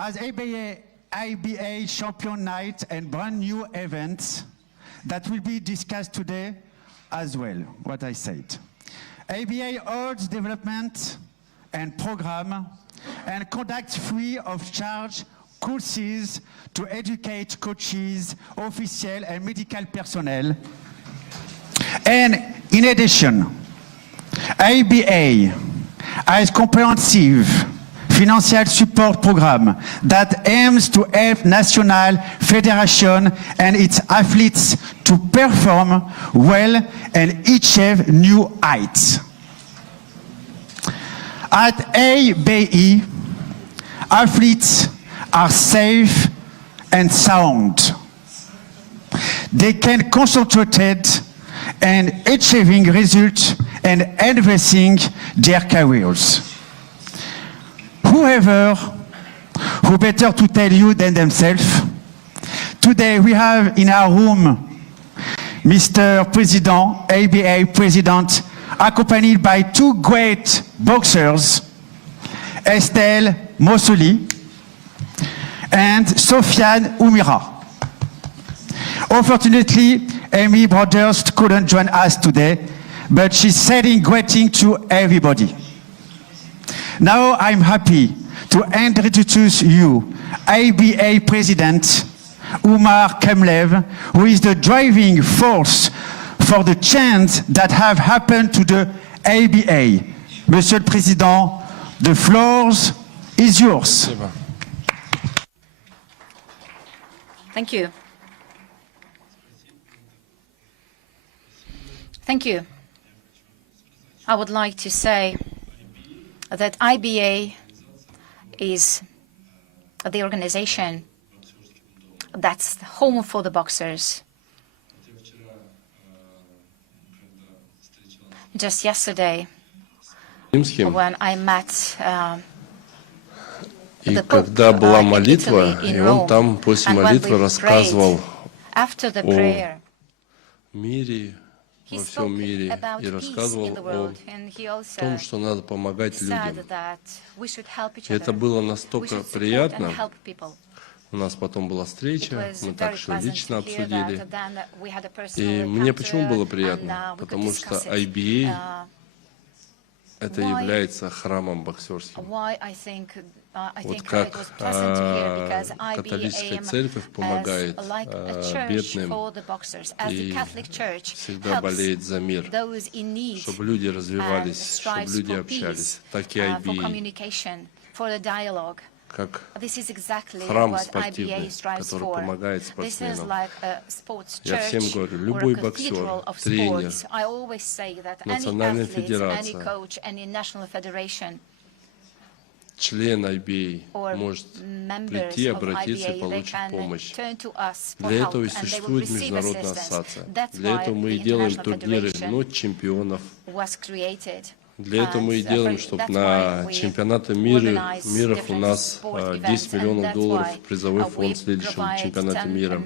as IBA Champion Night and brand new events that will be discussed today as well, what I said. IBA holds development and program and conducts free of charge courses to educate coaches, officials, and medical personnel. And in addition, IBA has comprehensive financial support program that aims to help national federation and its athletes to perform well and achieve new heights. At IBA, athletes are safe and sound. They can concentrate on achieving results and advancing their careers. Who better to tell you than themselves? Today we have in our room Mr. President, IBA President, accompanied by two great boxers, Estelle Mossoli and Sofiane Umira. Unfortunately, Amy Brothers couldn't join us today, but she's saying great things to everybody. Now I'm happy to introduce you IBA President Umar Kremlev, who is the driving force for the change that have happened to the IBA. Monsieur le Président, the floor is yours. Thank you. Thank you. I would like to say that IBA is the organization that's home for the boxers. Just yesterday, when I met И когда была молитва, и он там после молитвы рассказывал о мире, во всем мире, и рассказывал о том, что надо помогать людям. И это было настолько приятно. У нас потом была встреча, мы так все лично обсудили. И мне почему было приятно? Потому что IBA это является храмом боксерским. Вот как католическая церковь помогает бедным и всегда болеет за мир, чтобы люди развивались, чтобы люди общались, так и IBA, как храм спортивный, который помогает спортсменам. Я всем говорю, любой боксер, тренер, национальная федерация, член IBA может прийти, обратиться и получить помощь. Для этого и существует международная ассоциация. Для этого мы и делаем турниры «Ночь чемпионов». Для этого мы и делаем, чтобы на чемпионаты мира у нас 10 миллионов долларов призовой фонд в следующем чемпионате мира.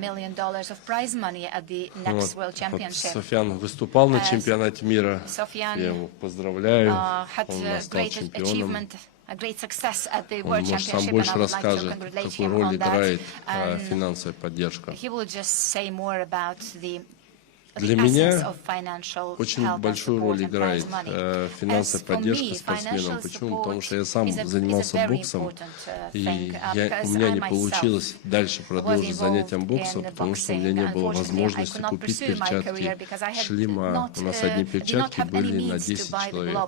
Вот Софьян выступал на чемпионате мира. Я его поздравляю. Он стал чемпионом. Он, может, сам больше расскажет, какую роль играет финансовая поддержка. Для меня очень большую роль играет финансовая поддержка спортсменам. Почему? Потому что я сам занимался боксом, и у меня не получилось дальше продолжить занятием боксом, потому что у меня не было возможности купить перчатки, шлема. У нас одни перчатки были на 10 человек.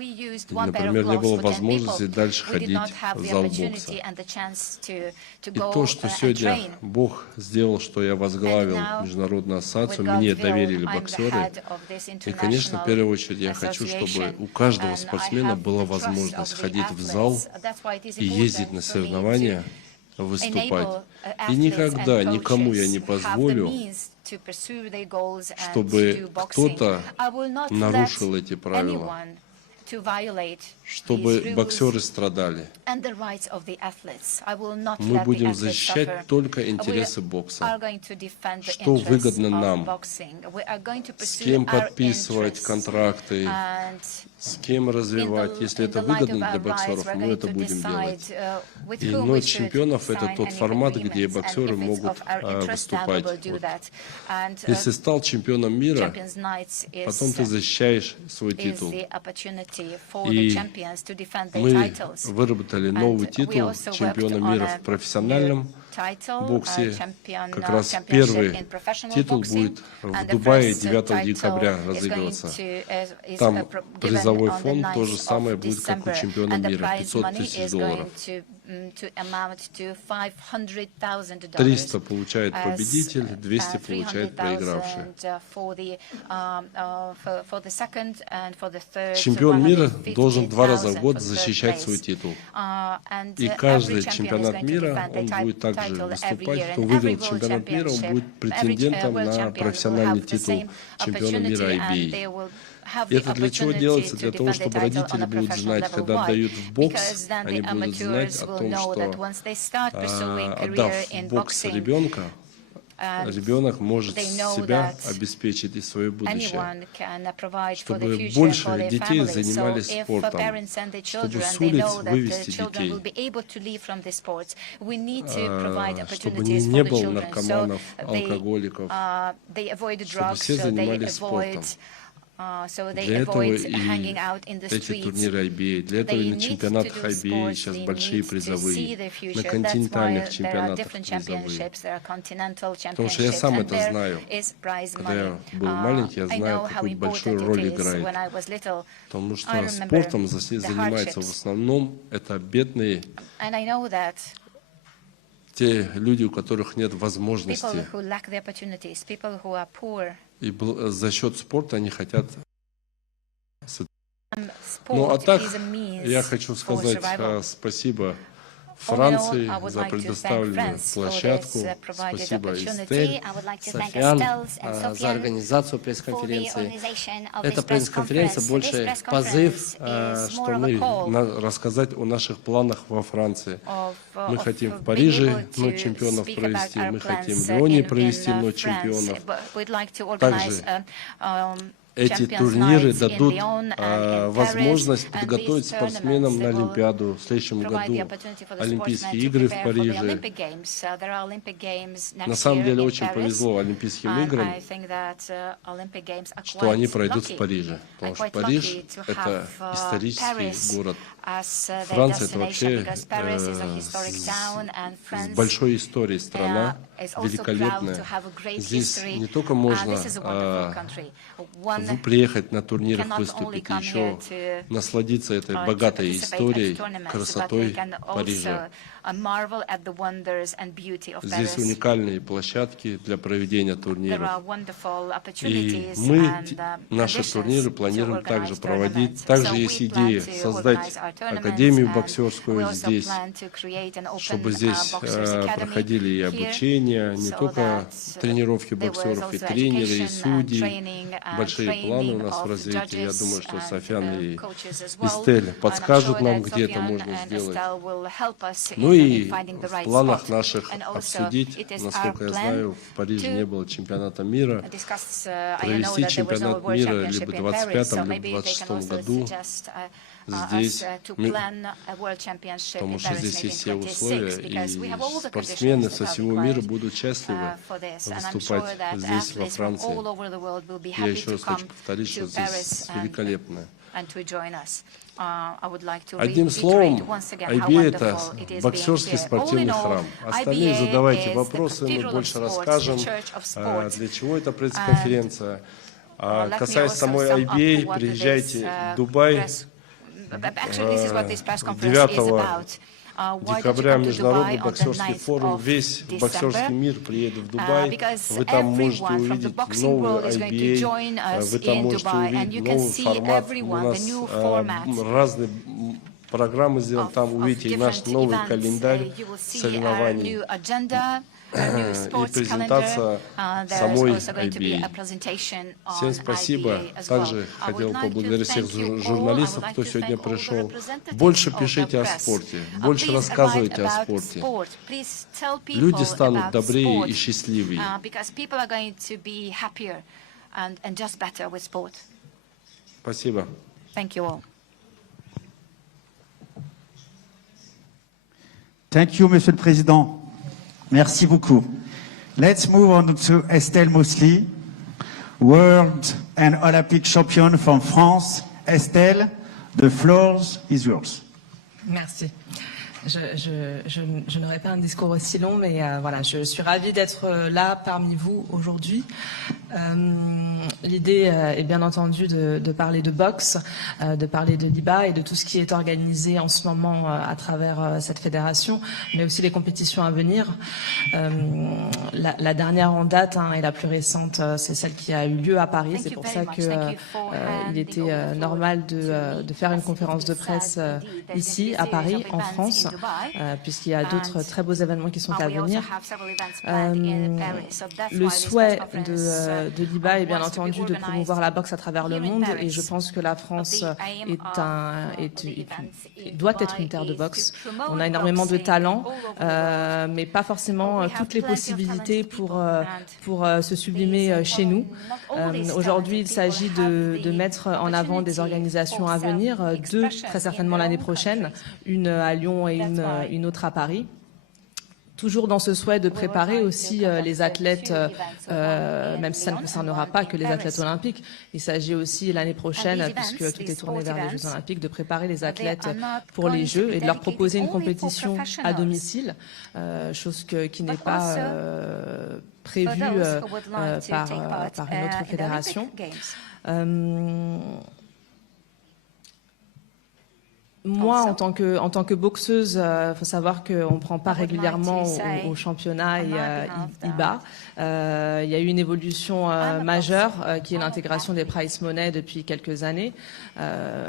И, например, не было возможности дальше ходить в зал бокса. И то, что сегодня Бог сделал, что я возглавил международную ассоциацию, мне доверили боксеры. И, конечно, в первую очередь я хочу, чтобы у каждого спортсмена была возможность ходить в зал и ездить на соревнования, выступать. И никогда никому я не позволю, чтобы кто-то нарушил эти правила. чтобы боксеры страдали. Мы будем защищать только интересы бокса. Что выгодно нам, с кем подписывать контракты, с кем развивать. Если это выгодно для боксеров, мы это будем делать. И ночь чемпионов — это тот формат, где боксеры могут выступать. Вот. Если стал чемпионом мира, потом ты защищаешь свой титул. И мы выработали новый титул чемпиона мира в профессиональном боксе. Как раз первый титул будет в Дубае 9 декабря разыгрываться. Там призовой фонд то же самое будет, как у чемпиона мира, $500 000. 300 получает победитель, 200 получает проигравший. Чемпион мира должен 2 раза в год защищать свой титул. И каждый чемпионат мира, он будет также выступать. Кто выиграл чемпионат мира, он будет претендентом на профессиональный титул чемпиона мира IBA. И это для чего делается? Для того, чтобы родители будут знать, когда отдают в бокс, они будут знать о том, что отдав в бокс ребенка, ребенок может себя обеспечить и свое будущее, чтобы больше детей занимались спортом, чтобы с улиц вывести детей, чтобы не было наркоманов, алкоголиков, чтобы все занимались спортом. Для этого и эти турниры IBA, для этого и на чемпионатах IBA сейчас большие призовые, на континентальных чемпионатах призовые. Потому что я сам это знаю. Когда я был маленький, я знаю, какую большую роль играет. Потому что спортом занимаются в основном это бедные, те люди, у которых нет возможности. И за счет спорта они хотят. Ну а так, я хочу сказать спасибо Франции за предоставленную площадку. Спасибо Эстель, Софиан за организацию пресс-конференции. Эта пресс-конференция больше позыв, что мы рассказать о наших планах во Франции. Мы хотим в Париже Ночь чемпионов провести, мы хотим в Лионе провести Ночь чемпионов. Также эти турниры дадут возможность подготовить спортсменам на Олимпиаду. В следующем году Олимпийские игры в Париже. На самом деле очень повезло Олимпийским играм, что они пройдут в Париже. Потому что Париж — это исторический город. Франция — это вообще с большой историей страна, великолепная. Здесь не только можно приехать на турнирах, выступить, еще насладиться этой богатой историей, красотой Парижа. Здесь уникальные площадки для проведения турниров. И мы наши турниры планируем также проводить. Также есть идея создать академию боксерскую здесь, чтобы здесь проходили и обучение, не только тренировки боксеров, и тренеры, и судьи. Большие планы у нас в развитии. Я думаю, что Софиан и Эстель подскажут нам, где это можно сделать. Ну и в планах наших обсудить, насколько я знаю, в Париже не было чемпионата мира, провести чемпионат мира либо в 25-м, либо в 26-м году здесь, потому что здесь есть все условия, и спортсмены со всего мира будут счастливы выступать здесь, во Франции. Я еще раз хочу повторить, что здесь великолепно. Одним словом, IBA — это боксерский спортивный храм. Остальные задавайте вопросы, мы больше расскажем, для чего эта пресс-конференция. Касаясь самой IBA, приезжайте в Дубай 9 декабря международный боксерский форум. Весь боксерский мир приедет в Дубай. Вы там можете увидеть новую IBA, вы там можете увидеть новый формат. У нас разный программу сделан, там увидите и наш новый календарь соревнований и презентация самой IBA. Всем спасибо. Также хотел поблагодарить всех журналистов, кто сегодня пришел. Больше пишите о спорте, больше рассказывайте о спорте. Люди станут добрее и счастливее. Спасибо. Thank you all. Thank you, Monsieur le Président. Merci beaucoup. Let's move on to Estelle Mosley, World and Olympic Champion from France. Estelle, the floor is yours. Merci. Je n'aurai pas un discours aussi long, mais voilà, je suis ravie d'être là parmi vous aujourd'hui. L'idée est bien entendu de parler de boxe, de parler de l'IBA et de tout ce qui est organisé en ce moment à travers cette fédération, mais aussi les compétitions à venir. La dernière en date et la plus récente, c'est celle qui a eu lieu à Paris. C'est pour ça que il était normal de faire une conférence de presse ici à Paris, en France, puisqu'il y a d'autres très beaux événements qui sont à venir. Le souhait de l'IBA est bien entendu de promouvoir la boxe à travers le monde, et je pense que la France doit être une terre de boxe. On a énormément de talents, mais pas forcément toutes les possibilités pour se sublimer chez nous. Aujourd'hui, il s'agit de mettre en avant des organisations à venir, deux très certainement l'année prochaine, une à Lyon et une autre à Paris. Toujours dans ce souhait de préparer aussi les athlètes, même si ça ne concernera pas que les athlètes olympiques. Il s'agit aussi l'année prochaine, puisque tout est tourné vers les Jeux olympiques, de préparer les athlètes pour les Jeux et de leur proposer une compétition à domicile, chose qui n'est pas prévue par une autre fédération. Moi, en tant que boxeuse, faut savoir qu'on ne prend pas régulièrement au championnat et IBA. Il y a eu une évolution majeure qui est l'intégration des prize money depuis quelques années.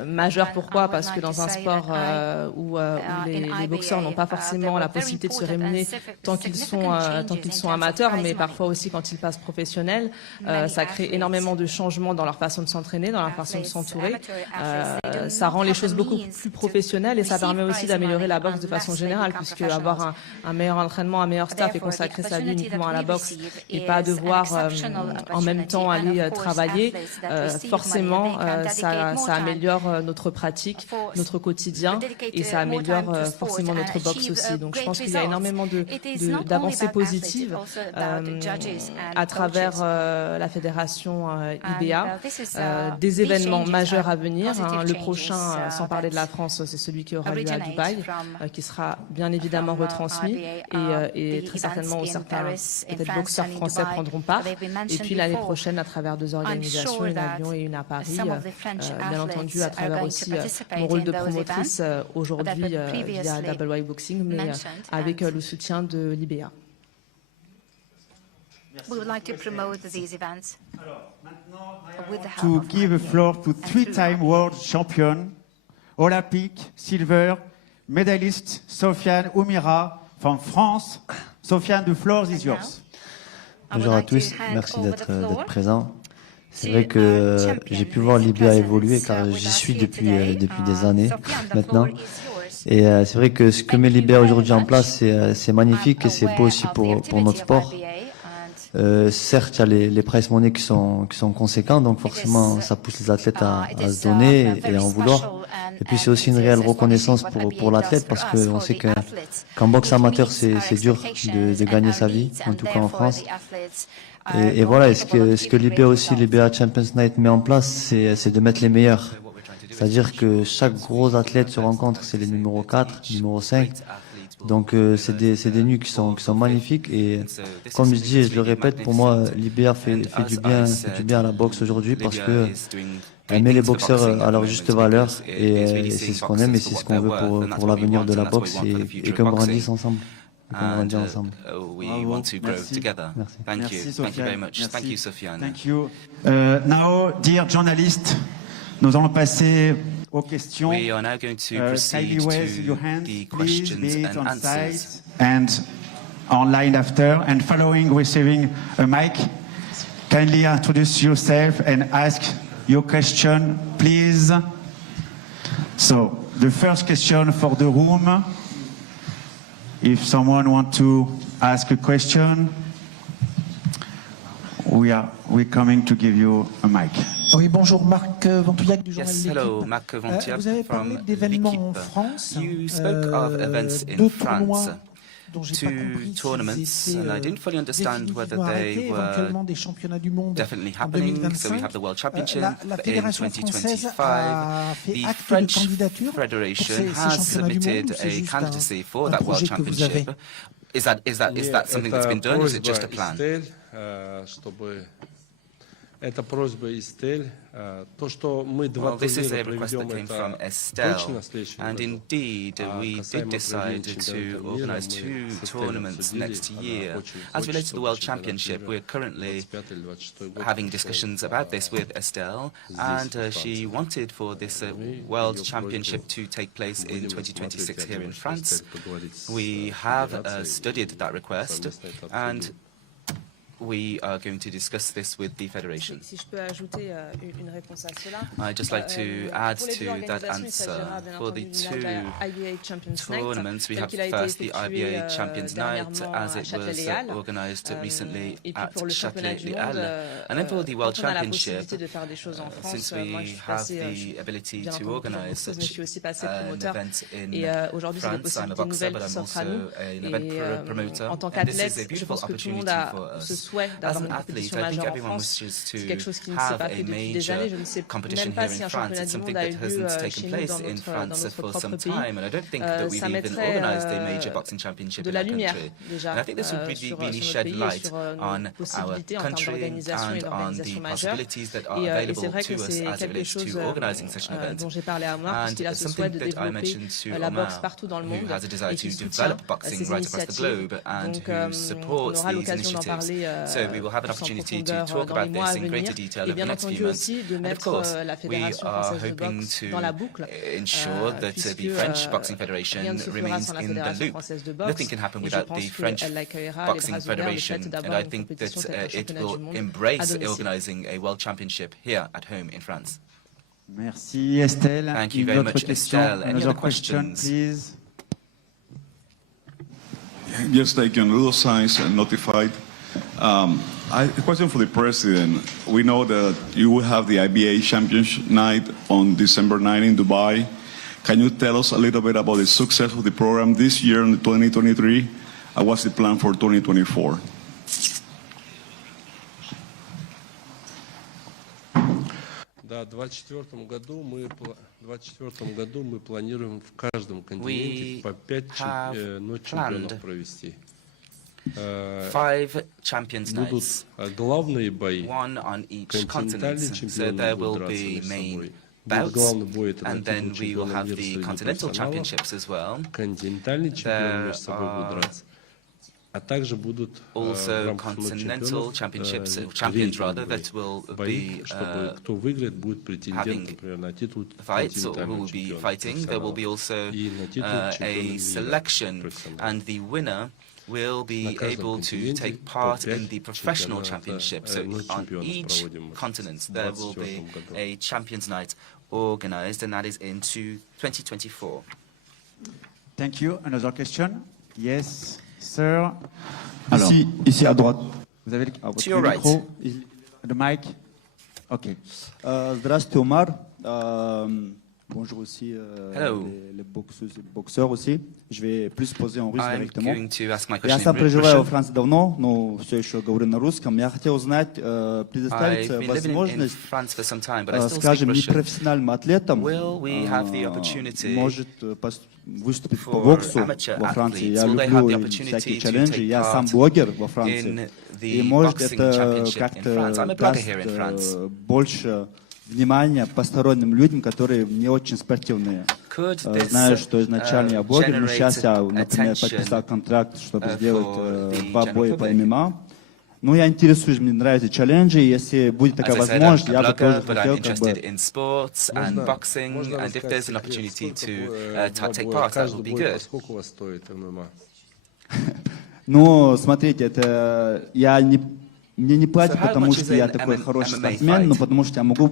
Majeure pourquoi? Parce que dans un sport où les boxeurs n'ont pas forcément la possibilité de se rémunérer tant qu'ils sont amateurs, mais parfois aussi quand ils passent professionnels, ça crée énormément de changements dans leur façon de s'entraîner, dans leur façon de s'entourer. Ça rend les choses beaucoup plus professionnelles et ça permet aussi d'améliorer la boxe de façon générale, puisque avoir un meilleur entraînement, un meilleur staff et consacrer sa vie uniquement à la boxe et pas devoir en même temps aller travailler, forcément ça améliore notre pratique, notre quotidien, et ça améliore forcément notre boxe aussi. Donc je pense qu'il y a énormément d'avancées positives à travers la fédération IBA, des événements majeurs à venir. Le prochain, sans parler de la France, c'est celui qui aura lieu à Dubaï, qui sera bien évidemment retransmis, et très certainement certains peut-être boxeurs français prendront part. Et puis l'année prochaine, à travers deux organisations, une à Lyon et une à Paris, bien entendu à travers aussi mon rôle de promotrice aujourd'hui via Double Y Boxing, mais avec le soutien de l'IBA. We would like to promote these events with the help To of give a IBA floor to and three-time world champion, Olympic, silver, medalist Sofiane Oumira from France. Sofiane, the floor is yours. Bonjour à tous, merci d'être présent. C'est vrai que j'ai pu voir l'IBA évoluer car j'y suis depuis des années maintenant. Et c'est vrai que ce que met l'IBA aujourd'hui en place, c'est magnifique et c'est beau aussi pour notre sport. Certes, il y a les prize money qui sont conséquents, donc forcément ça pousse les athlètes à se donner et à en vouloir. Et puis c'est aussi une réelle reconnaissance pour l'athlète, parce qu'on sait qu'en boxe amateur c'est dur de gagner sa vie, en tout cas en France. Et voilà, ce que l'IBA aussi, l'IBA Champions Night met en place, c'est de mettre les meilleurs. C'est-à-dire que chaque gros athlète se rencontre, c'est les numéros 4, numéro 5. Donc c'est des nuits qui sont magnifiques, et comme je dis et je le répète, pour moi l'IBA fait du bien à la boxe aujourd'hui, parce que elle met les boxeurs à leur juste valeur, et c'est ce qu'on aime et c'est ce qu'on veut pour l'avenir de la boxe, et qu'on grandisse ensemble. And we want to grow together. Thank you very much. Thank you, Sofiane. Thank you. Now, dear journalists, nous allons passer We are now going to proceed to the questions and answers. And online after, and following receiving a mic, kindly introduce yourself and ask your question, please. So, the first question for the room, if someone wants to ask a question, we're coming to give you a mic. Oui, bonjour, Marc Ventouillac du journal Yes, L'Équipe. hello, Marc Ventouillac Vous avez parlé from d'événements en L'Équipe. France, You spoke of events in deux France, tournois dont j'ai pas compris two tournaments, s'ils and I étaient didn't fully understand whether définitivement they arrêtés, were éventuellement des championnats du monde definitely en happening. So we 2025. have the World Championship La in Fédération française 2025. a fait The acte de French candidature pour Federation ces has championnats du monde, submitted ou c'est a juste candidacy for un that World projet que vous avez? Championship. Is that something that's been done, or is it just a plan? Это просьба Эстель. То, что мы два Well, this is a турнира request that проведем, came from это Estelle, точно в следующем and году. indeed we did decide to organize two tournaments next year. As relates to the World Championship, we're currently having discussions about this with Estelle, and she wanted for this World Championship to take place in 2026 here in France. We have studied that request, and we are going to discuss this with the Federation. I'd just like to add to that answer. For the two tournaments, we have first the IBA Champions Night, as it was organized recently at Châtelet-Les-Halles. And then for the World Championship, since we have the ability to organize such an event in France, I'm a boxer, but I'm also an event promoter. And this is a beautiful opportunity for us. As an athlete, I think everyone wishes to have a major competition here in France. It's something that hasn't taken place in France for some time, and I don't think that we've even organized a major boxing championship in our country. And I think this would really shed light on our country and on the possibilities that are available to us as it relates to organizing such an event. And something that I mentioned to Umar, who has a desire to develop boxing right across the globe and who supports these initiatives. So we will have an opportunity to talk about this in greater detail over the next few months. And of course, we are hoping to ensure that the French Boxing Federation remains in the loop. Nothing can happen without the French Boxing Federation, and I think that it will embrace organizing a World Championship here at home in France. Merci Estelle. Thank you very much, Estelle. Any other questions? Please. Just taking a little signs and notified. A question for the President. We know that you will have the IBA Championship Night on December 9 in Dubai. Can you tell us a little bit about the success of the program this year in 2023? And what's the plan for 2024? Да, в 2024 году мы планируем в каждом континенте по 5 чемпионов провести. 5 Champions Nights, главные бои, one on each continent. So there will be main bouts, and then we will have the continental championships as well. Континентальный чемпион между собой будут драться. А также будут also continental championships, champions rather, that will be чтобы кто выиграет, будет претендент, например, на титул fights, or who will be fighting. There will be also a selection, and the winner will be able to take part in the professional championship. So on each continent there will be a Champions Night organized, and that is into 2024. Thank you. Another question? Yes, sir. Ici à droite. Vous avez To your right. The mic. OK. Здравствуйте, Umar. Bonjour aussi les boxeurs aussi. Je vais plus poser en руsse directement. Я сам проживаю во Франции давно, но все еще говорю на русском. Я хотел узнать, предоставить возможность, скажем, непрофессиональным атлетам может выступить по боксу во Франции. Я люблю всякие челленджи. Я сам блогер во Франции. И может это как-то даст больше внимание посторонним людям, которые не очень спортивные. Знаю, что изначально я блогер, но сейчас я, например, подписал контракт, чтобы сделать 2 боя по ММА. Ну, я интересуюсь, мне нравятся челленджи, и если будет такая возможность, я бы тоже but I'm хотел, interested in sports and boxing, and if there's an opportunity to take part, that would be good. Сколько у вас стоит ММА? Ну, смотрите, это мне не платят, потому что я такой хороший спортсмен, но потому что я могу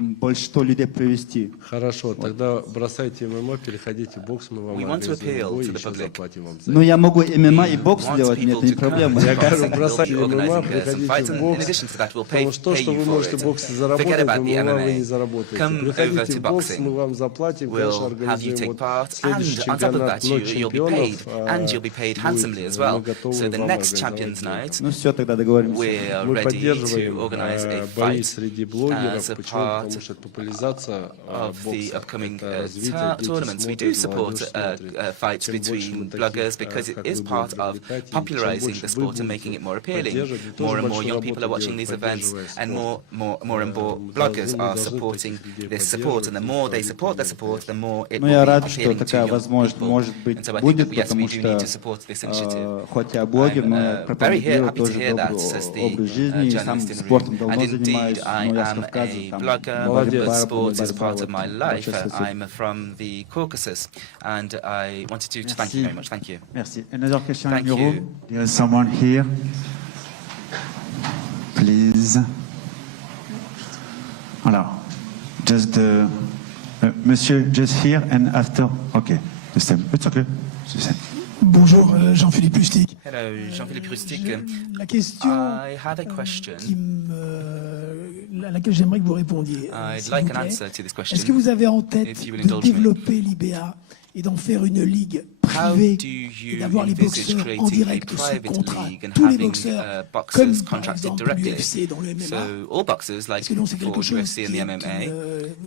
больше 100 людей привести. Хорошо, тогда бросайте ММА, переходите в бокс, мы вам организуем бой, еще заплатим вам за это. Ну, я могу ММА и бокс делать, мне это не проблема. Я говорю, бросайте ММА, приходите в бокс, потому что то, что вы можете в боксе заработать, в ММА вы не заработаете. Приходите в бокс, мы вам заплатим, конечно, организуем вот следующий чемпионат, Ночь чемпионов, мы готовы вам организовать. Ну, все, тогда договоримся. Мы поддерживаем бои среди блогеров, почему? Потому что это популяризация бокса, это развитие tournaments. We do support fights between bloggers because it is part of popularizing the sport and making it more appealing. More and more young people are watching these events, and more and more bloggers are supporting this support. And the more they support the support, the more it will be appealing to young people. And so I think that yes, we do need to support this initiative. I'm very happy to hear that, says the journalist in the room. And indeed, I am a blogger. But sport is part of my life. I'm from the Caucasus, and I wanted to thank you very much. Thank you. Merci. Another question Thank in your you. room? There's someone here. Please. Alors, just the monsieur just here and after. Okay, the same. It's okay. It's the same. Bonjour, Jean-Philippe Rustic. Hello, Jean-Philippe Rustic. La question I have a question. À laquelle j'aimerais que vous répondiez. I'd like an answer to this question. Est-ce que vous avez en tête If you will de indulge me. développer l'IBA et d'en faire une ligue privée et d'avoir les boxeurs en direct sous contrat, tous les boxeurs, comme par exemple l'UFC dans le MMA? So all boxers, like Est-ce que donc c'est quelque for chose UFC and the MMA,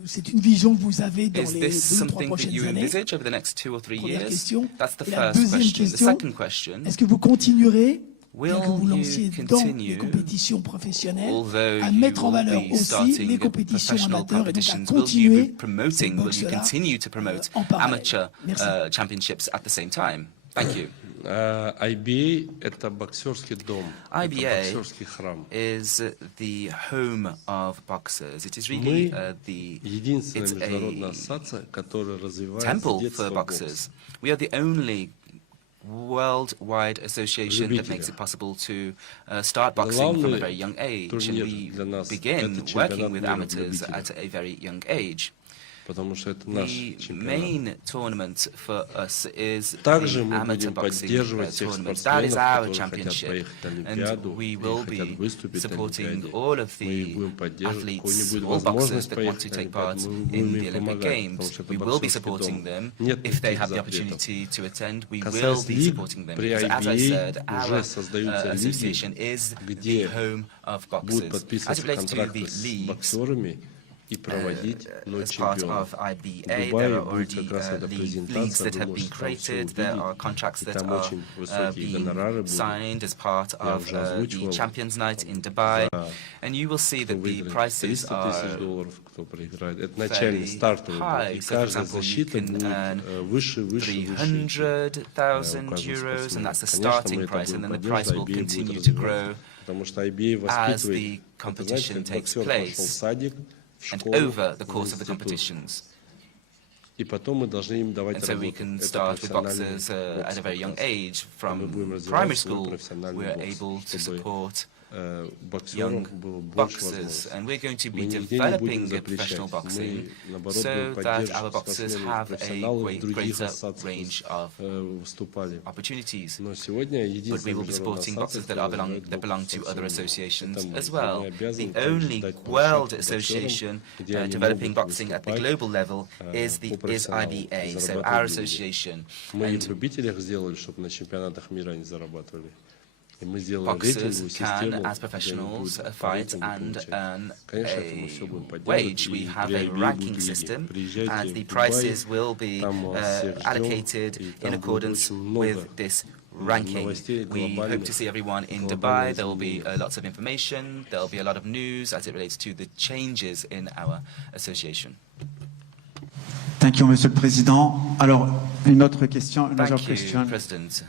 c'est une vision que vous avez dans is les this 2 ou 3 something that prochaines you années? envisage over the next 2 or 3 Première years? question. That's the Et la first deuxième question. The question, second question, est-ce que vous continuerez, bien que vous will lanciez you dans les continue, compétitions professionnelles, although à you mettre en will valeur be aussi starting les compétitions professional amateurs et donc à competitions, will you be continuer ces promoting, will you boxeurs-là continue to promote en parallèle? amateur Merci. championships at the same time? Thank you. IBA – это боксерский дом, это IBA боксерский храм. is the home of boxers. It is Мы really единственная it's международная a ассоциация, которая развивает temple с детства for бокс. boxers. We are the only worldwide association that makes it possible to start boxing from a very young age, and we begin working with amateurs at a very young age. Потому что это наш The чемпионат. main tournament for us is Также the мы amateur будем boxing поддерживать всех tournament. That is спортсменов, our которые хотят championship, проехать and Олимпиаду we и will хотят be выступить на supporting Олимпиаде. all of Мы the будем поддерживать, у кого не athletes, будет all boxers возможность that want to поехать на take part Олимпиаду, мы in будем the им Olympic помогать, Games. потому что это We will be боксерский supporting дом. them. Нет If they никаких have the запретов. opportunity to attend, we will Касаясь be лиг, supporting them. при Because, as I said, IBA our уже создаются association лиги, is the где home of будут boxers. As it подписываться relates to the контракты с leagues, боксерами и проводить Ночь as part чемпионов. of IBA, В there Дубае are будет already как раз эта leagues презентация, that вы have been можете там все created. There are увидеть, contracts и that там are очень высокие гонорары being будут. signed as part Я of уже the озвучивал Champions Night in Dubai, and you will see кто that the выиграет prices 300 тысяч are долларов, кто проиграет. Это начальный fairly стартовый high. будет. И So, for каждая example, you защита can earn будет выше. 300,000 euros, and that's the starting price, and then the price will continue to grow Потому что IBA as воспитывает, the это знаете, competition как takes боксер пошел в place садик, в and школу, over the в course of the институт. competitions. И потом мы должны им давать And so we работу. can Это start with профессиональный boxers at a very young бокс. age. Мы будем From развивать primary свой school, профессиональный we're бокс, able to чтобы support боксеров young было больше boxers, возможностей. and we're going to be Мы нигде не будем developing professional запрещать. boxing Мы, наоборот, so будем that our поддерживать boxers спортсменов, have a профессионалов в других greater ассоциациях range of выступали. opportunities. Но сегодня But we единственная will be международная supporting ассоциация, boxers that которая belong to other бокс associations это мы. as well. Мы The обязаны only дать world площадку association боксерам, где они developing могут boxing at the выступать, global level is по IBA, профессионалу, so зарабатывать our деньги. association. Мы и And в любителях сделали, чтобы на чемпионатах мира они зарабатывали. И мы сделали boxers рейтинговую can, систему, as где они professionals, будут по fight рейтингу and получать. earn Конечно, это мы все a будем поддерживать. wage. We И have при a IBA ranking будут лиги. system, Приезжайте and в the Дубай, prices will be там мы вас всех ждем, allocated и in там будет accordance очень много with this ranking. новостей We hope to see everyone in Dubai. глобальных There will be изменений. lots of information. There will be a lot of news as it relates to the changes in our association. Thank you, Monsieur le Président. Alors, une autre question, another Thank you, question President.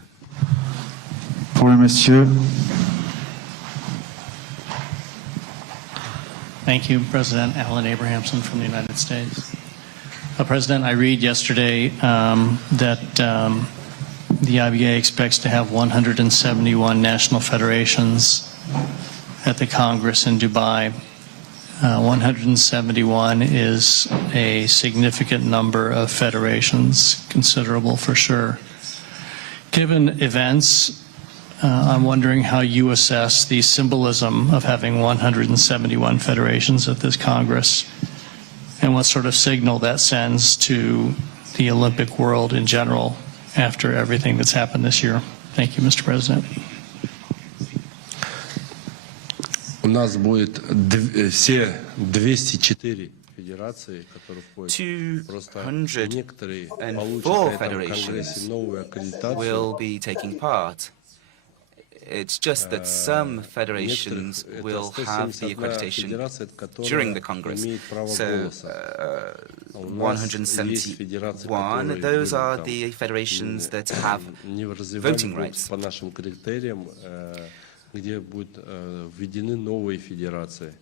pour le Monsieur. Thank you, President. Alan Abrahamson from the United States. President, I read yesterday that the IBA expects to have 171 national federations at the Congress in Dubai. 171 is a significant number of federations, considerable for sure. Given events, I'm wondering how you assess the symbolism of having 171 federations at this Congress and what sort of signal that sends to the Olympic world in general after everything that's happened this year. Thank you, Mr. President. У нас будет все 204 федерации, которые входят. Просто некоторые получат в этом Конгрессе новую аккредитацию. Will be taking part. It's just that some federations will have the accreditation during the Congress. So 171, those are the federations that have voting rights. По нашим критериям, где будут введены новые федерации.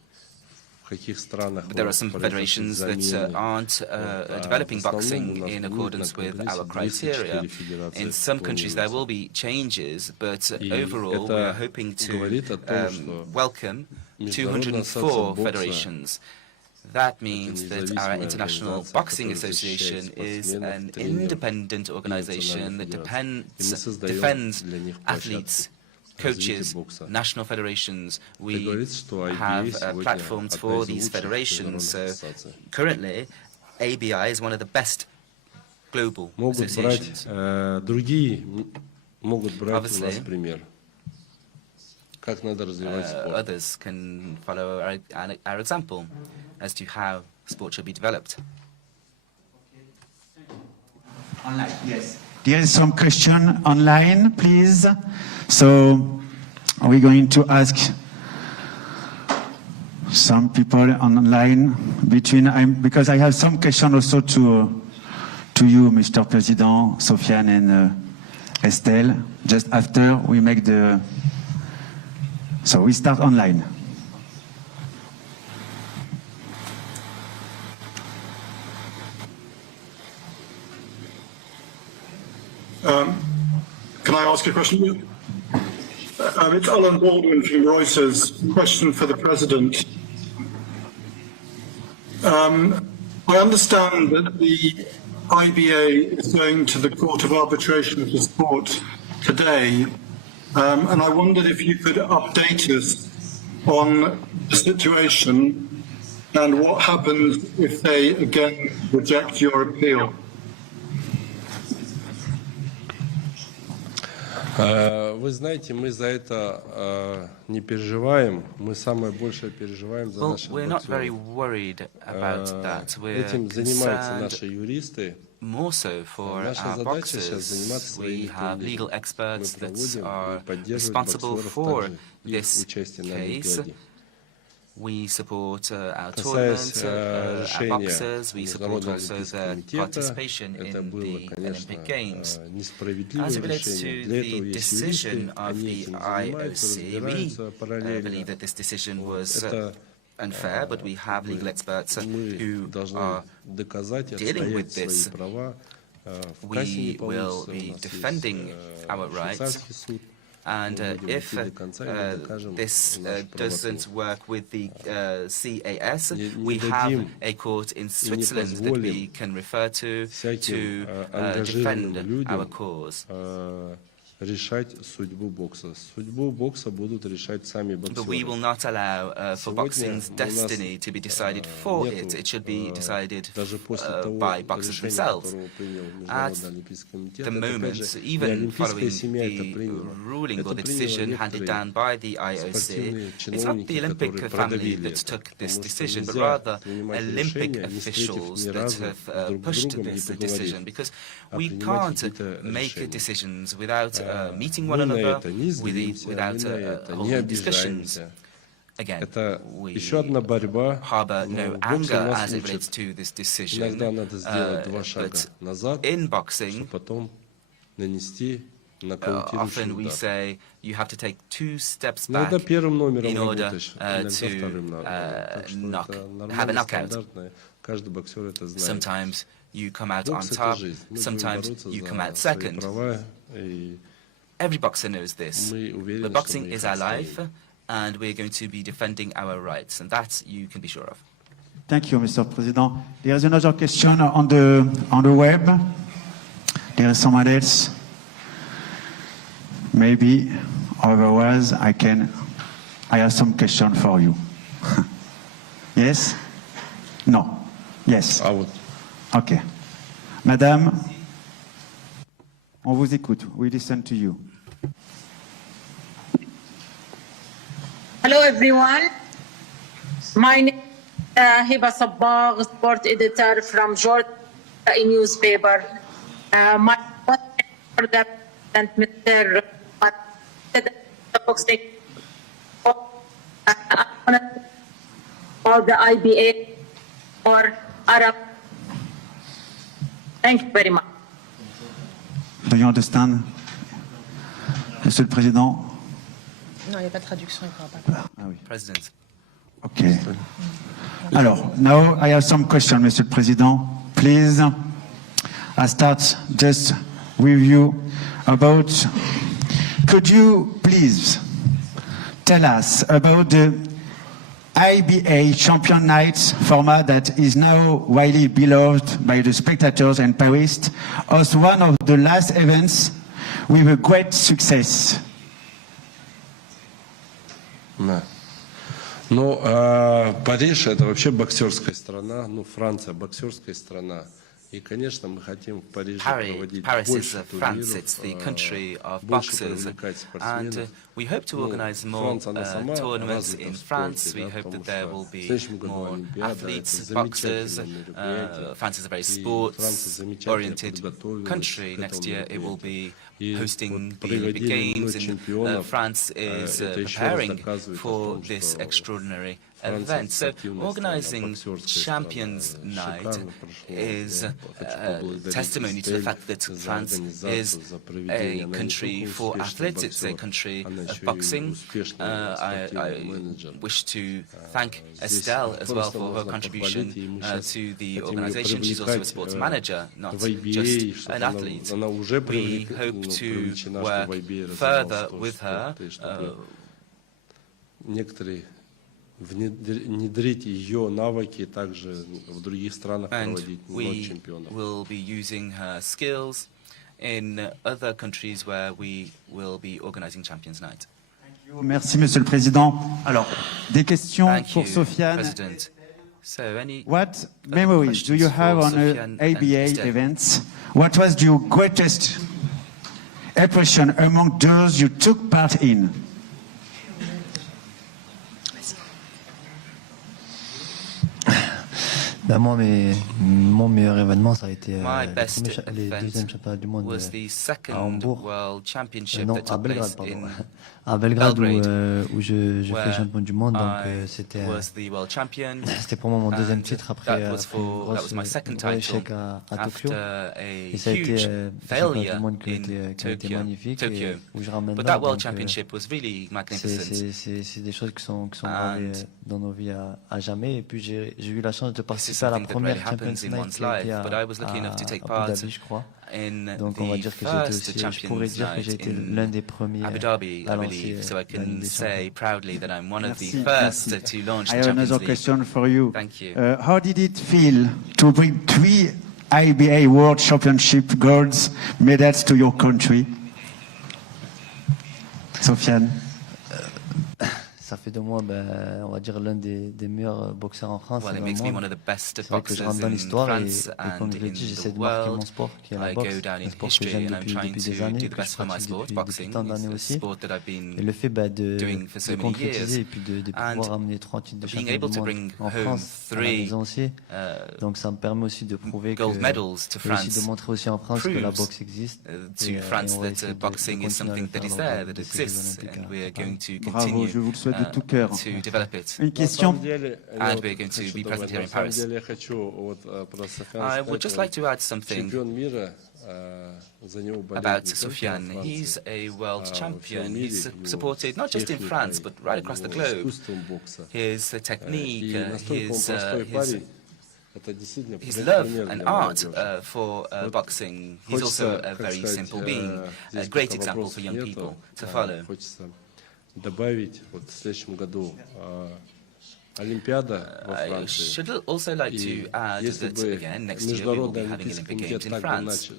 But there are some federations that aren't developing boxing in accordance with our criteria. In some countries there will be changes, but overall we are hoping to welcome 204 federations. That means that our International Boxing Association is an independent organization that defends athletes, coaches, national federations. We have platforms for these federations. So currently, ABI is one of the best global associations. Obviously, others can follow our example as to how sport should be developed. Online, yes. There is some question online, please. So we're going to ask some people online because I have some question also to you, Mr. President, Sofiane and Estelle. Just after we make so we start online. Can I ask a question? It's Alan Baldwin from Reuters. Question for the President. I understand that the IBA is going to the Court of Arbitration for Sport today, and I wondered if you could update us on the situation and what happens if they again reject your appeal. Вы знаете, мы за это не переживаем. Мы самое большее переживаем за наших боксеров. Этим занимаются наши юристы. More so for our boxers. We have legal experts that are responsible for this case. We support our tournament, our boxers, we support also their participation in the Olympic Games. As it relates to the decision of the IOC, we believe that this decision was unfair, but we have legal experts who are dealing with this. We will be defending our rights. And if this doesn't work with the CAS, we have a court in Switzerland that we can refer to defend our cause. But we will not allow for boxing's destiny to be decided for it. It should be decided by boxers themselves. At the moment, even following the ruling or the decision handed down by the IOC, it's not the Olympic family that took this decision, but rather Olympic officials that have pushed this decision, because we can't make decisions without meeting one another, without holding discussions. Again, we harbor no anger as it relates to this decision, but in boxing, often we say you have to take 2 steps back in order to have a knockout. Sometimes you come out on top, sometimes you come out second. Every boxer knows this. But boxing is our life, and we're going to be defending our rights, and that you can be sure of. Thank you, Mr. President. There is another question on the web. There is someone else. Maybe, otherwise, I have some question for you. Yes? No? Yes? I would. Okay. Madame, on vous écoute. We listen to you. Hello, everyone. My name is Hiba Sabbagh, sport editor from Georgia, a newspaper. My question for the Mr. About the IBA or Arab. Thank you very much. Do you understand, Monsieur le Président? Non, il n'y a pas de traduction, il ne pourra pas. Ah oui. President. Okay. Alors, now I have some questions, Monsieur le Président. Please, I start just with you about, could you please tell us about the IBA Champion Night format that is now widely beloved by the spectators and Paris, as one of the last events with a great success? Да. Ну, Париж — это вообще боксерская страна, ну, Франция — боксерская страна. И, конечно, мы хотим в Париже проводить больше турниров, больше привлекать спортсменов. We hope to organize more tournaments in France. We hope that there will be more athletes, boxers. France is a very sports-oriented country. Next year it will be hosting the Olympic Games, and France is preparing for this extraordinary event. So organizing Champions Night is testimony to the fact that France is a country for athletes. It's a country of boxing. I wish to thank Estelle as well for her contribution to the organization. She's also a sports manager, not just an athlete. We hope to work further with her. Внедрить ее навыки также в других странах, проводить Ночь чемпионов. We'll be using her skills in other countries where we will be organizing Champions Night. Merci, Monsieur le Président. Alors, des questions pour Sofiane. So, what memories do you have on the ABA events? What was your greatest impression among those you took part in? Ben moi, mon meilleur événement, ça a été les deuxièmes championnats du monde à Hambourg. Non, à Belgrade, pardon. À Belgrade, où je fais champion du monde, donc c'était pour moi mon deuxième titre après un gros échec à Tokyo. Et ça a été le championnat du monde qui a été magnifique et où je ramène là. C'est des choses qui sont gravées dans nos vies à jamais. Et puis j'ai eu la chance de participer à la première Champions Night qui a été à Abu Dhabi, je crois. Donc on va dire que je pourrais dire que j'ai été l'un des premiers à lancer so I can say proudly that I'm one of the first to launch the Champions League. I have another question for you. Thank you. How did it feel to bring 3 IBA World Championship gold medals to your country? Sofiane? Ça fait de moi, on va dire, l'un des meilleurs boxeurs en France. Well, it makes me one of the best boxers in France and in the world. I go down in history and I'm trying to do the best for my sport, boxing. It's a sport that I've been doing for so many years. And being able to bring home 3 gold medals to France proves to France that boxing is something that is there, that exists, and we are going to continue to develop it. Une question. And we're going to be present here in Paris. I would just like to add something. about Sufyan. He's a world champion. He's supported not just in France, but right across the globe. His technique, his love and art for boxing. He's also a very simple being, a great example for young people to follow. I should also like to add that, again, next year we will be having Olympic Games in France.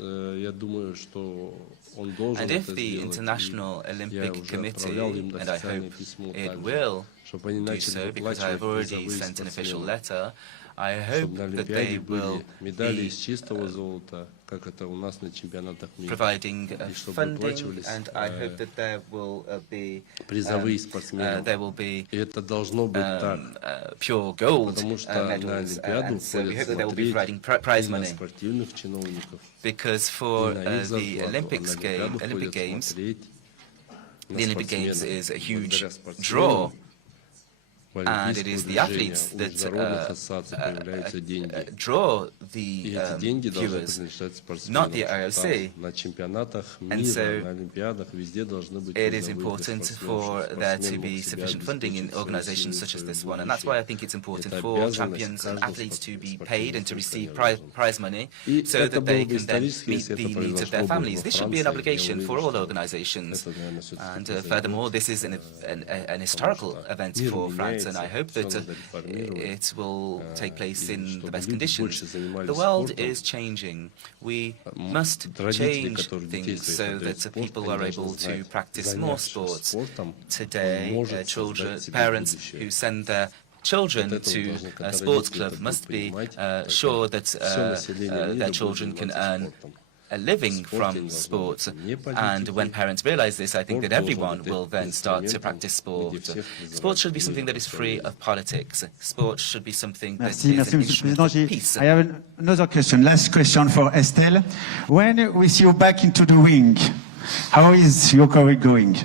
And if the International Olympic Committee, and I hope it will do so because I have already sent an official letter, I hope that they will be providing funding, and I hope that there will be pure gold medals, and so we hope that they will be providing prize money. Because for the Olympic Games, the Olympic Games is a huge draw. And it is the athletes that draw the viewers, not the IOC. And so it is important for there to be sufficient funding in organizations such as this one. And that's why I think it's important for champions and athletes to be paid and to receive prize money so that they can then meet the needs of their families. This should be an obligation for all organizations. And furthermore, this is an historical event for France. And I hope that it will take place in the best conditions. The world is changing. We must change things so that people are able to practice more sports. Today, parents who send their children to a sports club must be sure that their children can earn a living from sports, and when parents realize this, I think that everyone will then start to practice sport. Sport should be something that is free of politics. Sport should be something that is an instrument of peace. I have another question, last question for Estelle. When we see you back into the ring, how is your career going?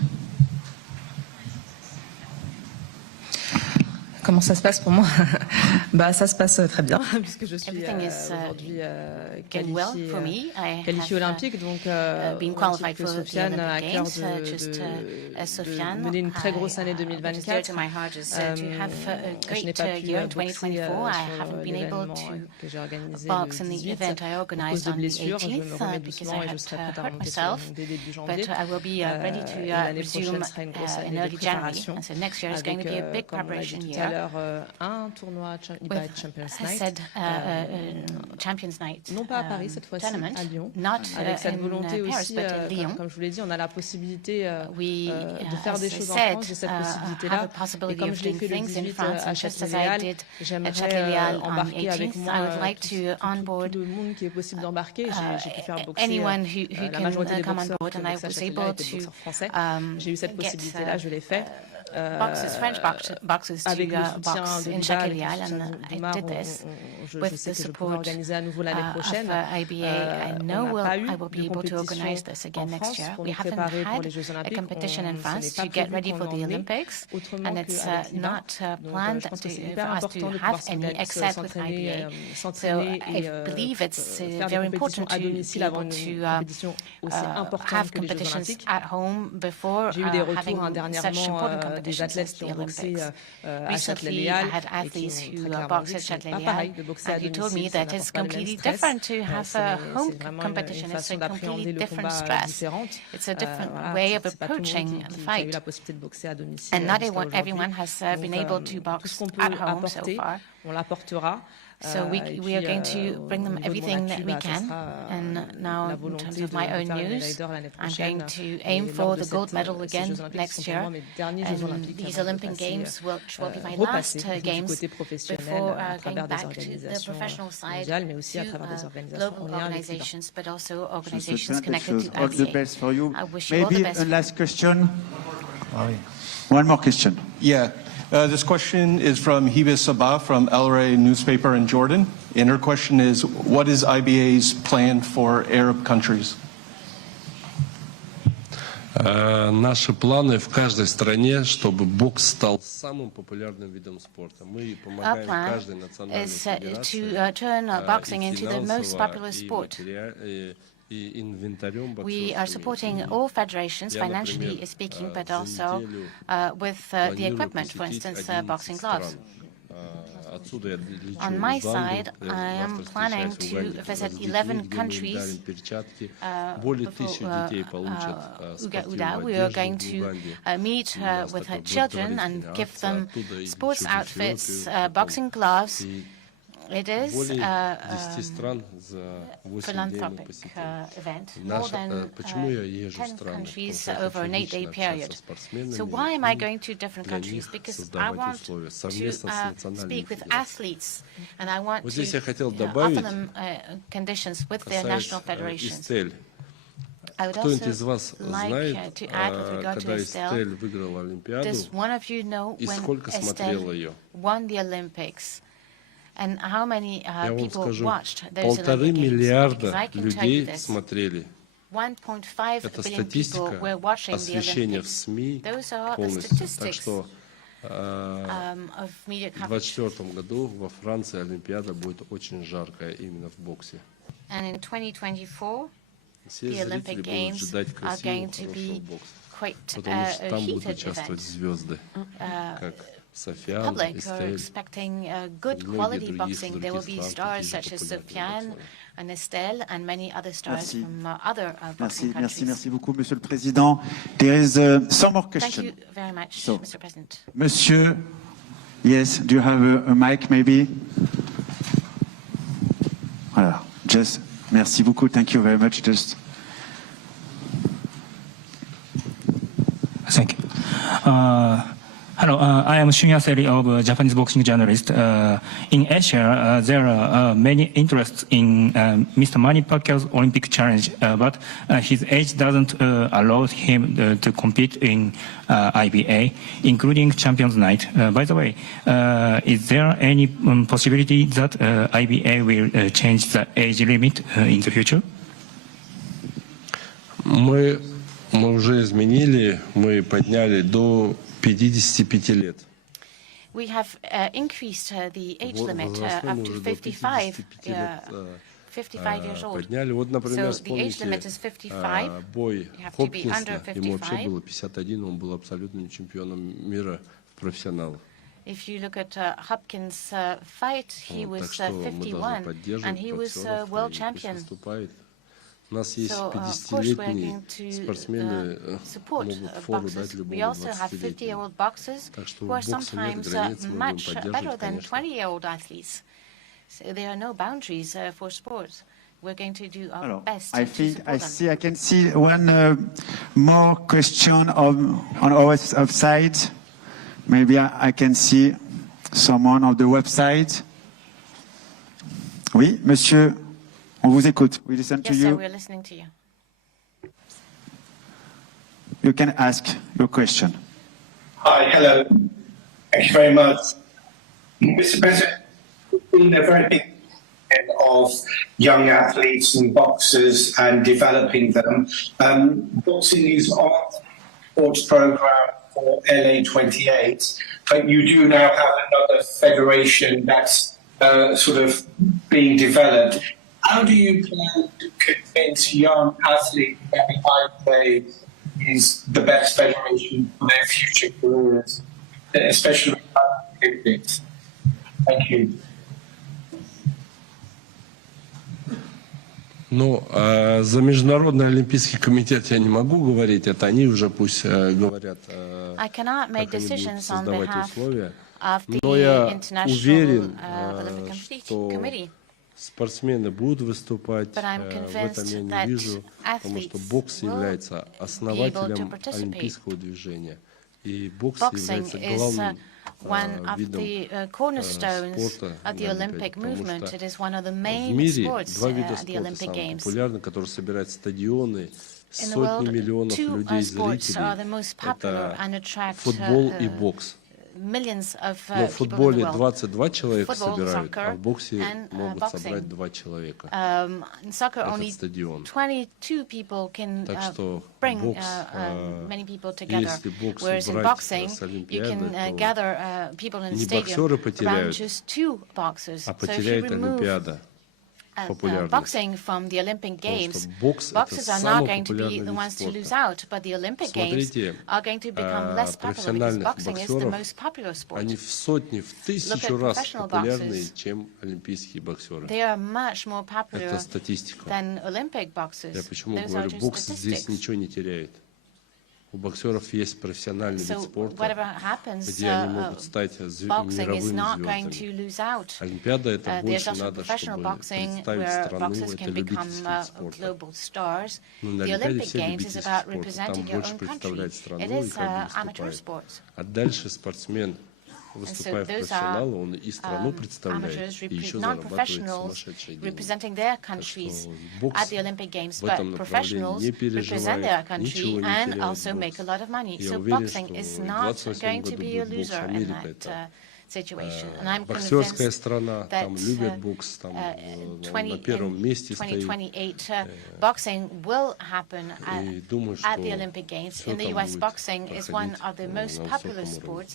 Comment ça se passe pour moi? Ça se passe très bien, puisque je suis aujourd'hui qualifiée olympique, donc que Sofiane a à cœur de mener une très grosse année 2024. Je n'ai pas pu boxer sur l'événement que j'ai organisé le 18 à cause de blessures. Je me remets doucement et je serai prête à remonter sur le dès début janvier. L'année prochaine sera une grosse année de préparation avec, comme on l'a dit tout à l'heure, un tournoi IBA Champions Night, non pas à Paris cette fois-ci, à Lyon, avec cette volonté aussi, comme je vous l'ai dit, on a la possibilité de faire des choses en France, j'ai cette possibilité-là, et comme je l'ai fait le 18 à Châtelet-Léal, j'aimerais embarquer avec moi tout le monde qui est possible d'embarquer. J'ai pu faire boxer la majorité des boxeurs qui boxaient à Châtelet-Léal étaient boxeurs français, j'ai eu cette possibilité-là, je l'ai fait. French boxers to box in Châtelet-Léal, and I did this with the support of IBA. I know I will be able to organize this again next year. We haven't had a competition in France to get ready for the Olympics, and it's not planned for us to have any except with IBA. So I believe it's very important to be able to have competitions at home before having such important competitions. Des athlètes qui ont boxé à Châtelet-Léal et qui ont très clairement dit que ce n'est pas pareil de boxer à domicile, ça n'apporte pas le même stress. C'est vraiment une façon d'appréhender le combat différente. It's a different way of approaching the fight. Qui a eu la possibilité de boxer à domicile. And not everyone has been able to box at home so far. On l'apportera. So we are going to bring them everything that we can. And now, in terms of my own news, I'm going to aim for the gold medal again next year. And these Olympic Games will be my last games before going back to the professional side to local organizations, but also organizations connected to all the best for you. I wish you all the Maybe best. a last question. One more question. Yeah. This question is from Hiba Sabah from El Ray newspaper in Jordan. And her question is, what is IBA's plan for Arab countries? Наши планы в каждой стране, чтобы бокс стал самым популярным видом спорта. Мы помогаем каждой национальной федерации to turn boxing into the most popular sport. We are supporting all federations, financially speaking, but also with the equipment, for instance, boxing gloves. On my side, I am planning to visit 11 countries. Uga. We are going to meet with children and give them sports outfits, boxing gloves. It is a philanthropic event, more than 10 countries over an 8-day period. So why am I going to different countries? Because I want to speak with athletes, and I want to offer them conditions with their national federations. I would also like to add with regard to Estelle, does one of you know when Estelle won the Olympics? And how many people watched those Olympic Games? Because I can tell you this. 1.5 billion people were watching the Olympics. Those are the statistics of media coverage. And in 2024, the Olympic Games are going to be quite a heated event. The public are expecting good quality boxing. There will be stars such as Sofiane and Estelle and many other stars from other boxing countries. Merci beaucoup, Monsieur le Président. There is some more question. Thank you very much, Mr. President. Monsieur, yes, do you have a mic maybe? Voilà, just, merci beaucoup, thank you very much, just. Thank you. Hello, I am Shunya Seri of Japanese boxing journalist. In Asia, there are many interests in Mr. Manny Pacquiao's Olympic challenge, but his age doesn't allow him to compete in IBA, including Champions Night. By the way, is there any possibility that IBA will change the age limit in the future? Мы уже изменили, мы подняли до 55 лет. We have increased the age limit up to 55 years old. So the age limit is 55. Бой You have to be Хопкинса, under ему вообще 55. было 51, он был абсолютным чемпионом мира в профессионалах. If you look at Hopkins' fight, he was Так что мы должны 51, and поддерживать he was боксеров, world и пусть champion. выступает. У нас есть So, of course, we're 50-летние going to спортсмены, support могут фору дать boxers. We любому also have 20-летнему. 50-year-old boxers Так что who are в боксе нет sometimes границ, мы будем much better поддерживать, than конечно. 20-year-old athletes. So there are no boundaries for sports. We're going to do our best I to think support them. I can see one more question on our website. Maybe I can see someone on the website. Oui, monsieur, on vous écoute. We listen to Yes, sir, you. we're listening to you. You can ask your question. Hi, hello. Thank you very much. Mr. President, there's been a very big of young athletes and boxers and developing them. Boxing is on the sports program for LA 28, but you do now have another federation that's sort of being developed. How do you plan to convince young athletes that the IBA is the best federation for their future careers, especially at Olympics? Thank you. Ну, за Международный олимпийский комитет я не могу говорить, это они уже пусть говорят, I cannot make как они будут decisions on создавать behalf условия. of the Но я International уверен, Olympic что Committee. спортсмены будут выступать. But I'm В convinced этом я не that вижу, потому что бокс will является be able to основателем participate. олимпийского движения. И бокс Boxing является is главным one of видом the cornerstones спорта of the на Olympic Олимпиаде, потому movement. что It is one of the в main мире sports два вида at the спорта Olympic самые Games. популярные, которые собирают стадионы, In the сотни world, миллионов two людей, sports are the зрителей. most popular Это and attract футбол и бокс. millions of Но в people in the футболе world. 22 человека Football, собирают, soccer, а в боксе and, могут boxing. собрать 2 человека. In soccer, only Этот стадион. 22 people can Так что bring бокс, many people together. если бокс Whereas in убрать boxing, с you Олимпиады, can то gather people in the не stadium боксеры around потеряют, just 2 boxers. а So if you потеряет remove Олимпиада. популярность. boxing from the Olympic Games, бокс boxers are not going to be the ones to lose out, but the Olympic Games are going to become less popular because boxing is the most popular sport. Они в сотни, в тысячу раз популярнее, чем олимпийские боксеры. They are much more popular Это статистика. than Olympic boxers. Я почему Those говорю, are just бокс здесь statistics. ничего не теряет. У боксеров есть профессиональный вид спорта, где они могут стать мировыми звездами. Олимпиада это больше надо, чтобы представить страну, это любительский спорт. Но на Олимпиаде все любительский спорт, там больше представлять страну и как бы выступает. А дальше спортсмен, выступая в профессионала, он и страну представляет, и еще зарабатывает сумасшедшие деньги. Так что бокс в этом направлении не переживает, ничего не теряет бокс. Я уверен, что в 28 году будет бокс в Америке. Это боксерская страна, там любят бокс, там на первом месте стоит. И думаю, что все там будет проходить на высоком уровне.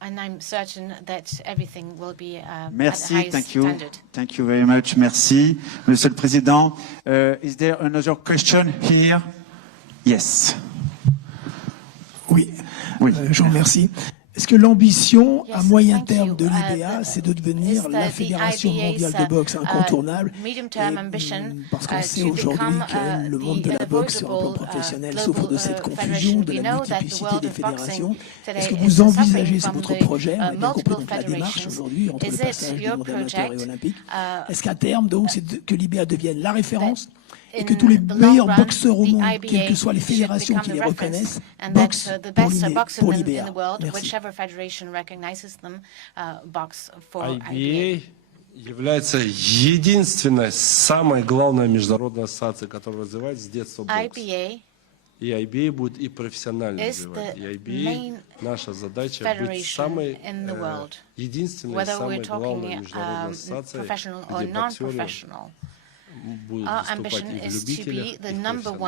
And I'm certain that everything will be Merci, at the highest standard. Thank you very much. Merci, Monsieur le Président. Is there another question here? Yes. Oui, je vous remercie. Est-ce que l'ambition à moyen terme de l'IBA, c'est de devenir la fédération mondiale de boxe incontournable? Parce qu'on sait aujourd'hui que le monde de la boxe sur un plan professionnel souffre de cette confusion, de la multiplicité des fédérations. Est-ce que vous envisagez, c'est votre projet, on a bien compris donc la démarche aujourd'hui entre le passage du monde amateur et olympique, est-ce qu'à terme, donc, c'est que l'IBA devienne la référence et que tous les meilleurs boxeurs au monde, quelles que soient les fédérations qui les reconnaissent, boxent pour l'IBA. IBA является единственной, самой главной международной ассоциацией, которая развивает с детства бокс. И IBA будет и профессионально развивать. И IBA, наша задача быть самой единственной, самой главной международной ассоциацией, где боксеры будут выступать и в любителях, и в профессионалах.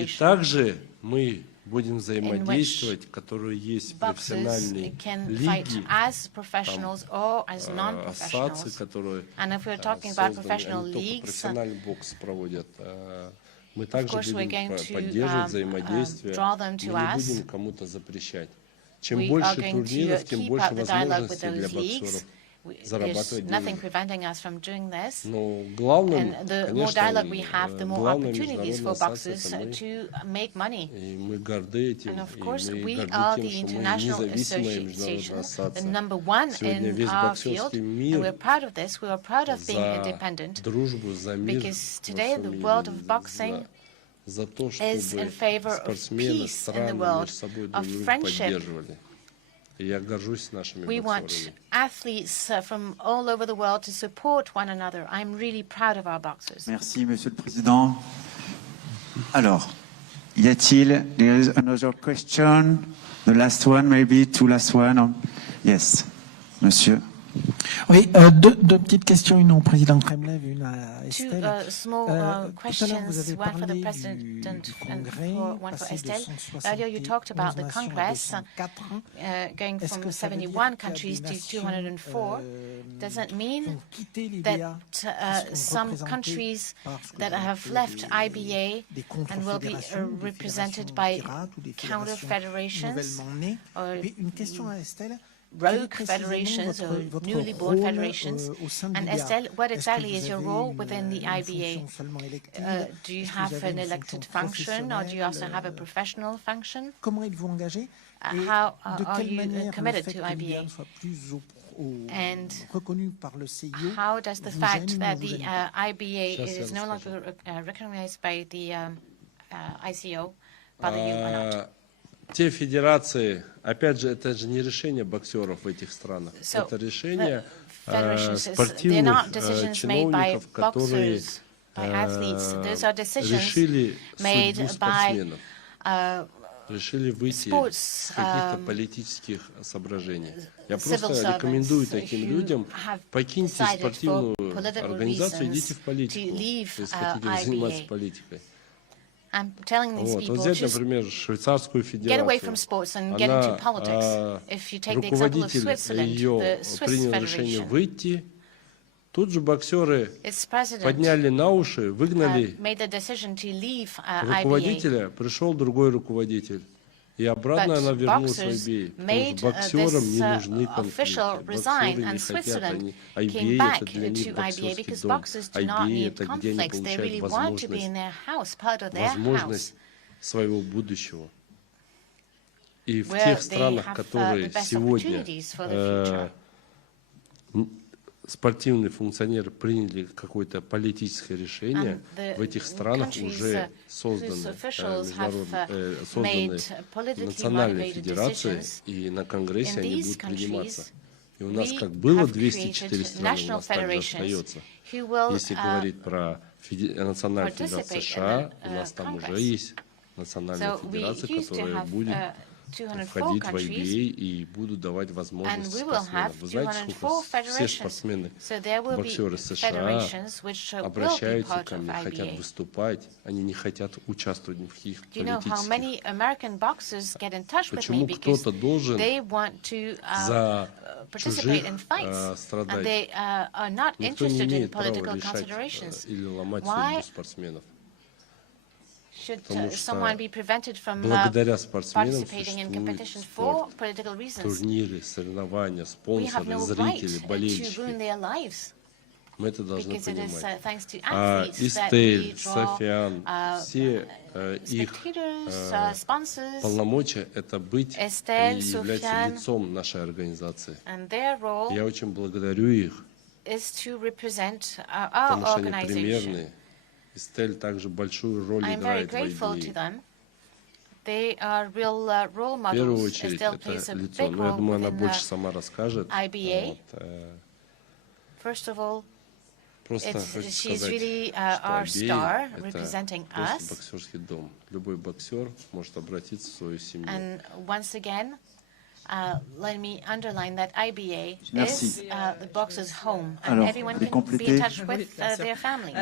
И также мы будем взаимодействовать, которые есть профессиональные лиги, там, ассоциации, которые созданы, они только профессиональный бокс проводят. Мы также будем поддерживать взаимодействие, мы не будем кому-то запрещать. Чем больше турниров, тем больше возможностей для боксеров зарабатывать деньги. Но главным, конечно, главная международная ассоциация мы, и мы горды этим, и мы горды тем, что мы независимая международная ассоциация. Сегодня весь боксерский мир за дружбу, за мир за то, чтобы спортсмены, страны между собой друг друга поддерживали. И я горжусь нашими We want боксерами. athletes from all over the world to support one another. I'm really proud of our boxers. Merci, Monsieur le Président. Alors, y a-t-il, there is another question? The last one, maybe, two last one. Yes, Monsieur. Oui, deux petites questions, une au président Kremlev et une à Estelle. Two small questions, one for the president and one for Estelle. Earlier you talked about the Congress going from 71 countries to 204. Does that mean that some countries that have left IBA and will be represented by counter federations or rogue federations or newly born federations? And Estelle, what exactly is your role within the IBA? Do you have an elected function or do you also have a professional function? How are you committed to IBA? And how does the fact that the IBA is no longer recognized by the ICO bother you or not? Те федерации, опять же, это же не решение боксеров в этих странах, это решение спортивных чиновников, которые решили судьбу спортсменов, решили выйти с каких-то политических соображений. Я просто рекомендую таким людям, покиньте спортивную организацию, идите в политику, если хотите заниматься политикой. I'm telling these people взять, например, швейцарскую get away from sports and get into politics. If you take the example of Switzerland, the Swiss принял решение Federation, выйти Тут же боксеры подняли на уши, выгнали руководителя, пришел другой руководитель. И обратно она вернулась в IBA, потому что боксерам не нужны конфликты. Боксеры не хотят, IBA это для них боксерский дом. IBA это где они получают возможность своего будущего. И в тех странах, которые сегодня спортивные функционеры приняли какое-то политическое решение, в этих странах уже созданы национальные федерации, и на Конгрессе они будут приниматься. И у нас как было 204 страны, у нас также остается. Если говорить про национальную федерацию США, у нас там уже есть национальная федерация, которая будет входить в IBA и будут давать возможность спортсменам. Вы знаете, сколько все спортсмены, боксеры США обращаются ко мне, хотят выступать, они не хотят участвовать в каких-то политических. Почему кто-то должен за чужих страдать? Никто не имеет права решать или ломать судьбу спортсменов. Потому что благодаря спортсменам существует спорт, турниры, соревнования, спонсоры, зрители, болельщики. Мы это должны понимать. А Истель, Софиан, все их полномочия — это быть и являться лицом нашей организации. Я очень благодарю их, потому что они примерные. Истель также большую роль играет в IBA. В первую очередь это лицо, но я думаю, она больше сама расскажет. Просто хочу сказать, что IBA — это просто боксерский дом. Любой боксер может обратиться в свою семью. Let me underline that IBA is the boxer's home, and everyone can be in touch with their family.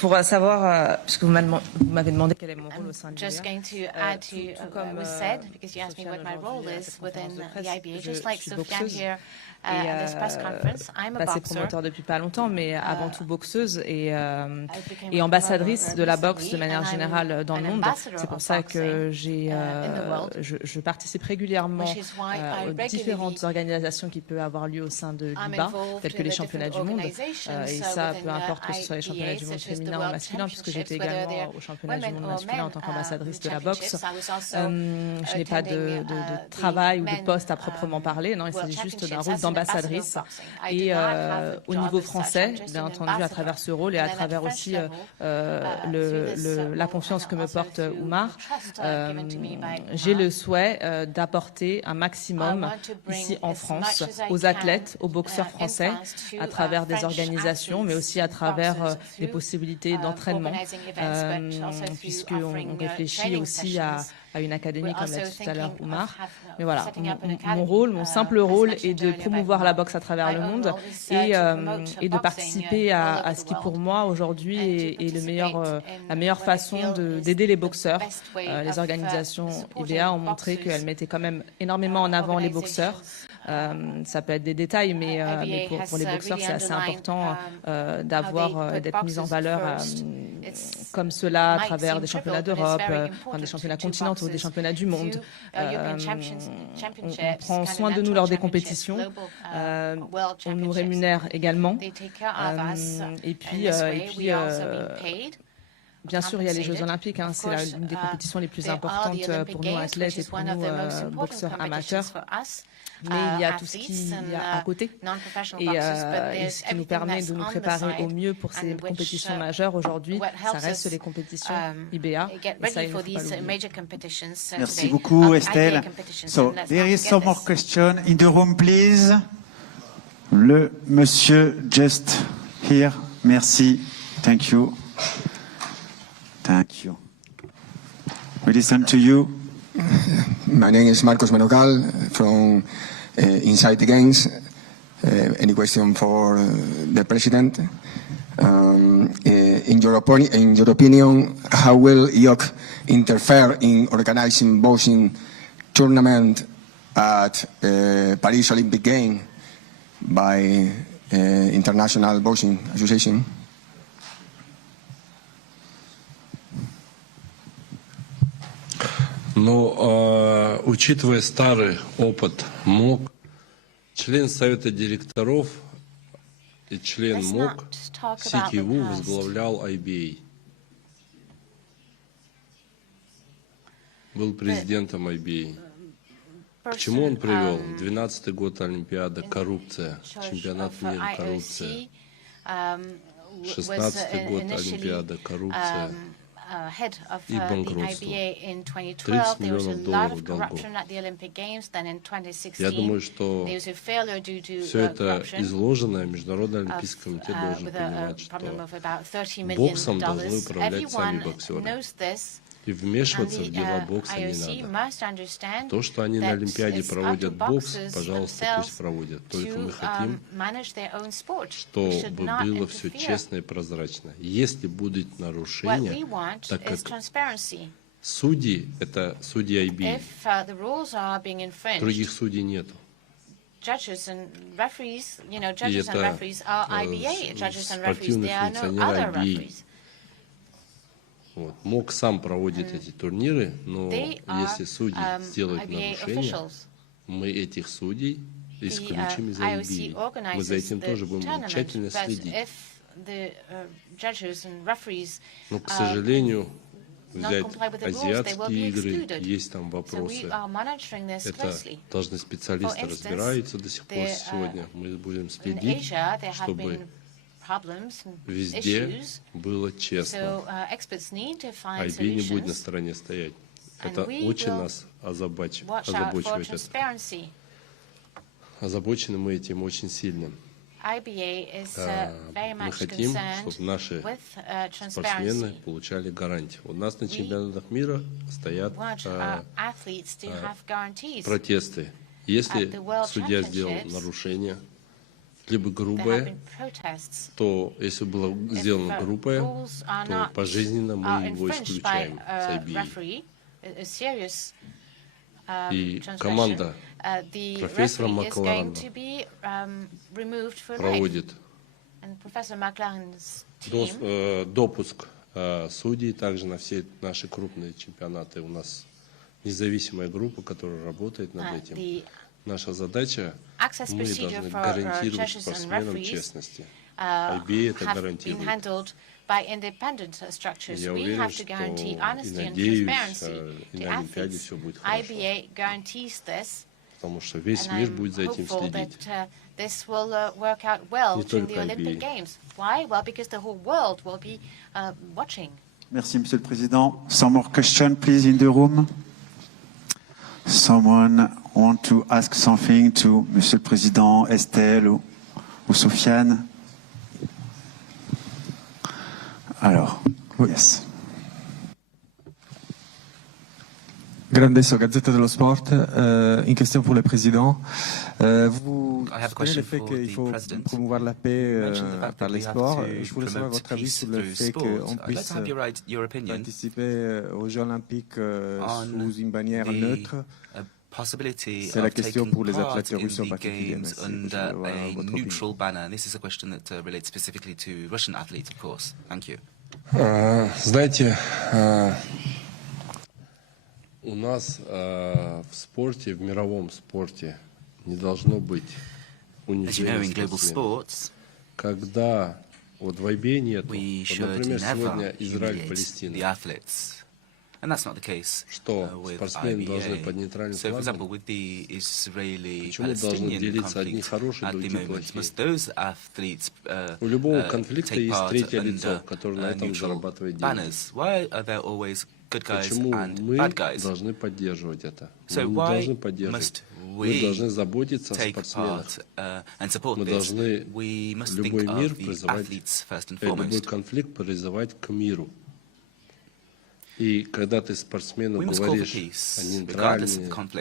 Pour savoir, puisque vous m'avez demandé quel est mon rôle au sein de l'IBA. Just going to add to what was said, because you asked me what my role is within the IBA. Just like Sofiane here at this press conference, I'm a boxer. Promoteur depuis pas longtemps, mais avant tout boxeuse et ambassadrice de la boxe de manière générale dans le monde. C'est pour ça que je participe régulièrement aux différentes organisations qui peuvent avoir lieu au sein de l'IBA, telles que les championnats du monde. Et ça, peu importe que ce soit les championnats du monde féminin ou masculin, puisque j'étais également au championnat du monde masculin en tant qu'ambassadrice de la boxe. Je n'ai pas de travail ou de poste à proprement parler, non, il s'agit juste d'un rôle d'ambassadrice. Et au niveau français, bien entendu, à travers ce rôle et à travers aussi la confiance que me porte Umar, j'ai le souhait d'apporter un maximum ici en France aux athlètes, aux boxeurs français, à travers des organisations, mais aussi à travers des possibilités d'entraînement, puisqu'on réfléchit aussi à une académie, comme l'a dit tout à l'heure Umar. Mais voilà, mon rôle, mon simple rôle est de promouvoir la boxe à travers le monde et de participer à ce qui pour moi aujourd'hui est la meilleure façon d'aider les boxeurs. Les organisations IBA ont montré qu'elles mettaient quand même énormément en avant les boxeurs. Ça peut être des détails, mais pour les boxeurs, c'est assez important d'être mis en valeur comme cela à travers des championnats d'Europe, des championnats continentaux, des championnats du monde. On prend soin de nous lors des compétitions. On nous rémunère également. Et puis bien sûr, il y a les Jeux Olympiques, c'est l'une des compétitions les plus importantes pour nous athlètes et pour nous boxeurs amateurs. Mais il y a tout ce qu'il y a à côté et ce qui nous permet de nous préparer au mieux pour ces compétitions majeures aujourd'hui, ça reste les compétitions IBA. Et ça, il ne faut pas l'oublier. Merci beaucoup, Estelle. So, there is some more question in the room, please. Le monsieur just here. Merci. Thank you. Thank you. We listen to you. My name is Marcos Menocal from Inside the Games. Any question for the President? In your opinion, how will IOC interfere in organizing boxing tournament at Paris Olympic Games by International Boxing Association. Но, учитывая старый опыт МОК, член Совета директоров и член МОК CTU возглавлял IBA. Был президентом IBA. К чему он привел? 12-й год Олимпиада, коррупция, чемпионат мира, коррупция. 16-й год Олимпиада, коррупция и банкротство. $30 миллионов долгов. Я думаю, что все это изложенное, Международный олимпийский комитет должен понимать, что боксом должны управлять сами боксеры. И вмешиваться в дела бокса не надо. То, что они на Олимпиаде проводят бокс, пожалуйста, пусть проводят. Только мы хотим, чтобы было все честно и прозрачно. Если будет нарушение, так как судьи — это судьи IBA, других судей нету. И это спортивные функционеры IBA. Вот. МОК сам проводит эти турниры, но если судьи сделают нарушения, мы этих судей исключим из IBA. Мы за этим тоже будем тщательно следить. Но, к сожалению, взять азиатские игры, есть там вопросы. Это должны специалисты разбираются до сих пор сегодня. Мы будем следить, чтобы везде было честно. IBA не будет на стороне стоять. Это очень нас озабочивает. Озабочены мы этим очень сильно. Мы хотим, чтобы наши спортсмены получали гарантии. У нас на чемпионатах мира стоят протесты. Если судья сделал нарушение, либо грубое, то если было сделано грубое, то пожизненно мы его исключаем с IBA. И команда профессора Макларена проводит допуск судей также на все наши крупные чемпионаты. У нас независимая группа, которая работает над этим. Наша задача — мы должны гарантировать спортсменам честности. IBA это гарантирует. Я уверен, что и надеюсь, и на Олимпиаде все будет хорошо. Потому что весь мир будет за этим следить. Не только IBA. Merci, Monsieur le Président. Some more questions, please, in the room. Someone want to ask something to Monsieur le Président, Estelle ou Sofiane? Alors, yes. Grandesso, Gazzetta dello Sport. Une question pour le président. Vous connaissez le fait qu'il faut promouvoir la paix par les sports. Je voulais savoir votre avis sur le fait qu'on puisse participer aux Jeux Olympiques sous une bannière neutre. C'est la question pour les athlètes russes en particulier. Under a neutral banner. This is a question that relates specifically to Russian athletes, of course. Thank you. Знаете, у нас в спорте, в мировом спорте, не должно быть унижения спортсменов. Когда вот в IBA нет, вот, например, сегодня Израиль-Палестина, что спортсмены должны под нейтральным флагом, почему должны делиться одни хорошие, другие плохие? У любого конфликта есть третье лицо, которое на этом зарабатывает деньги. Почему мы должны поддерживать это? Мы не должны поддерживать. Мы должны заботиться о спортсменах. Мы должны любой мир призывать, любой конфликт призывать к миру. И когда ты спортсмену говоришь о нейтральности,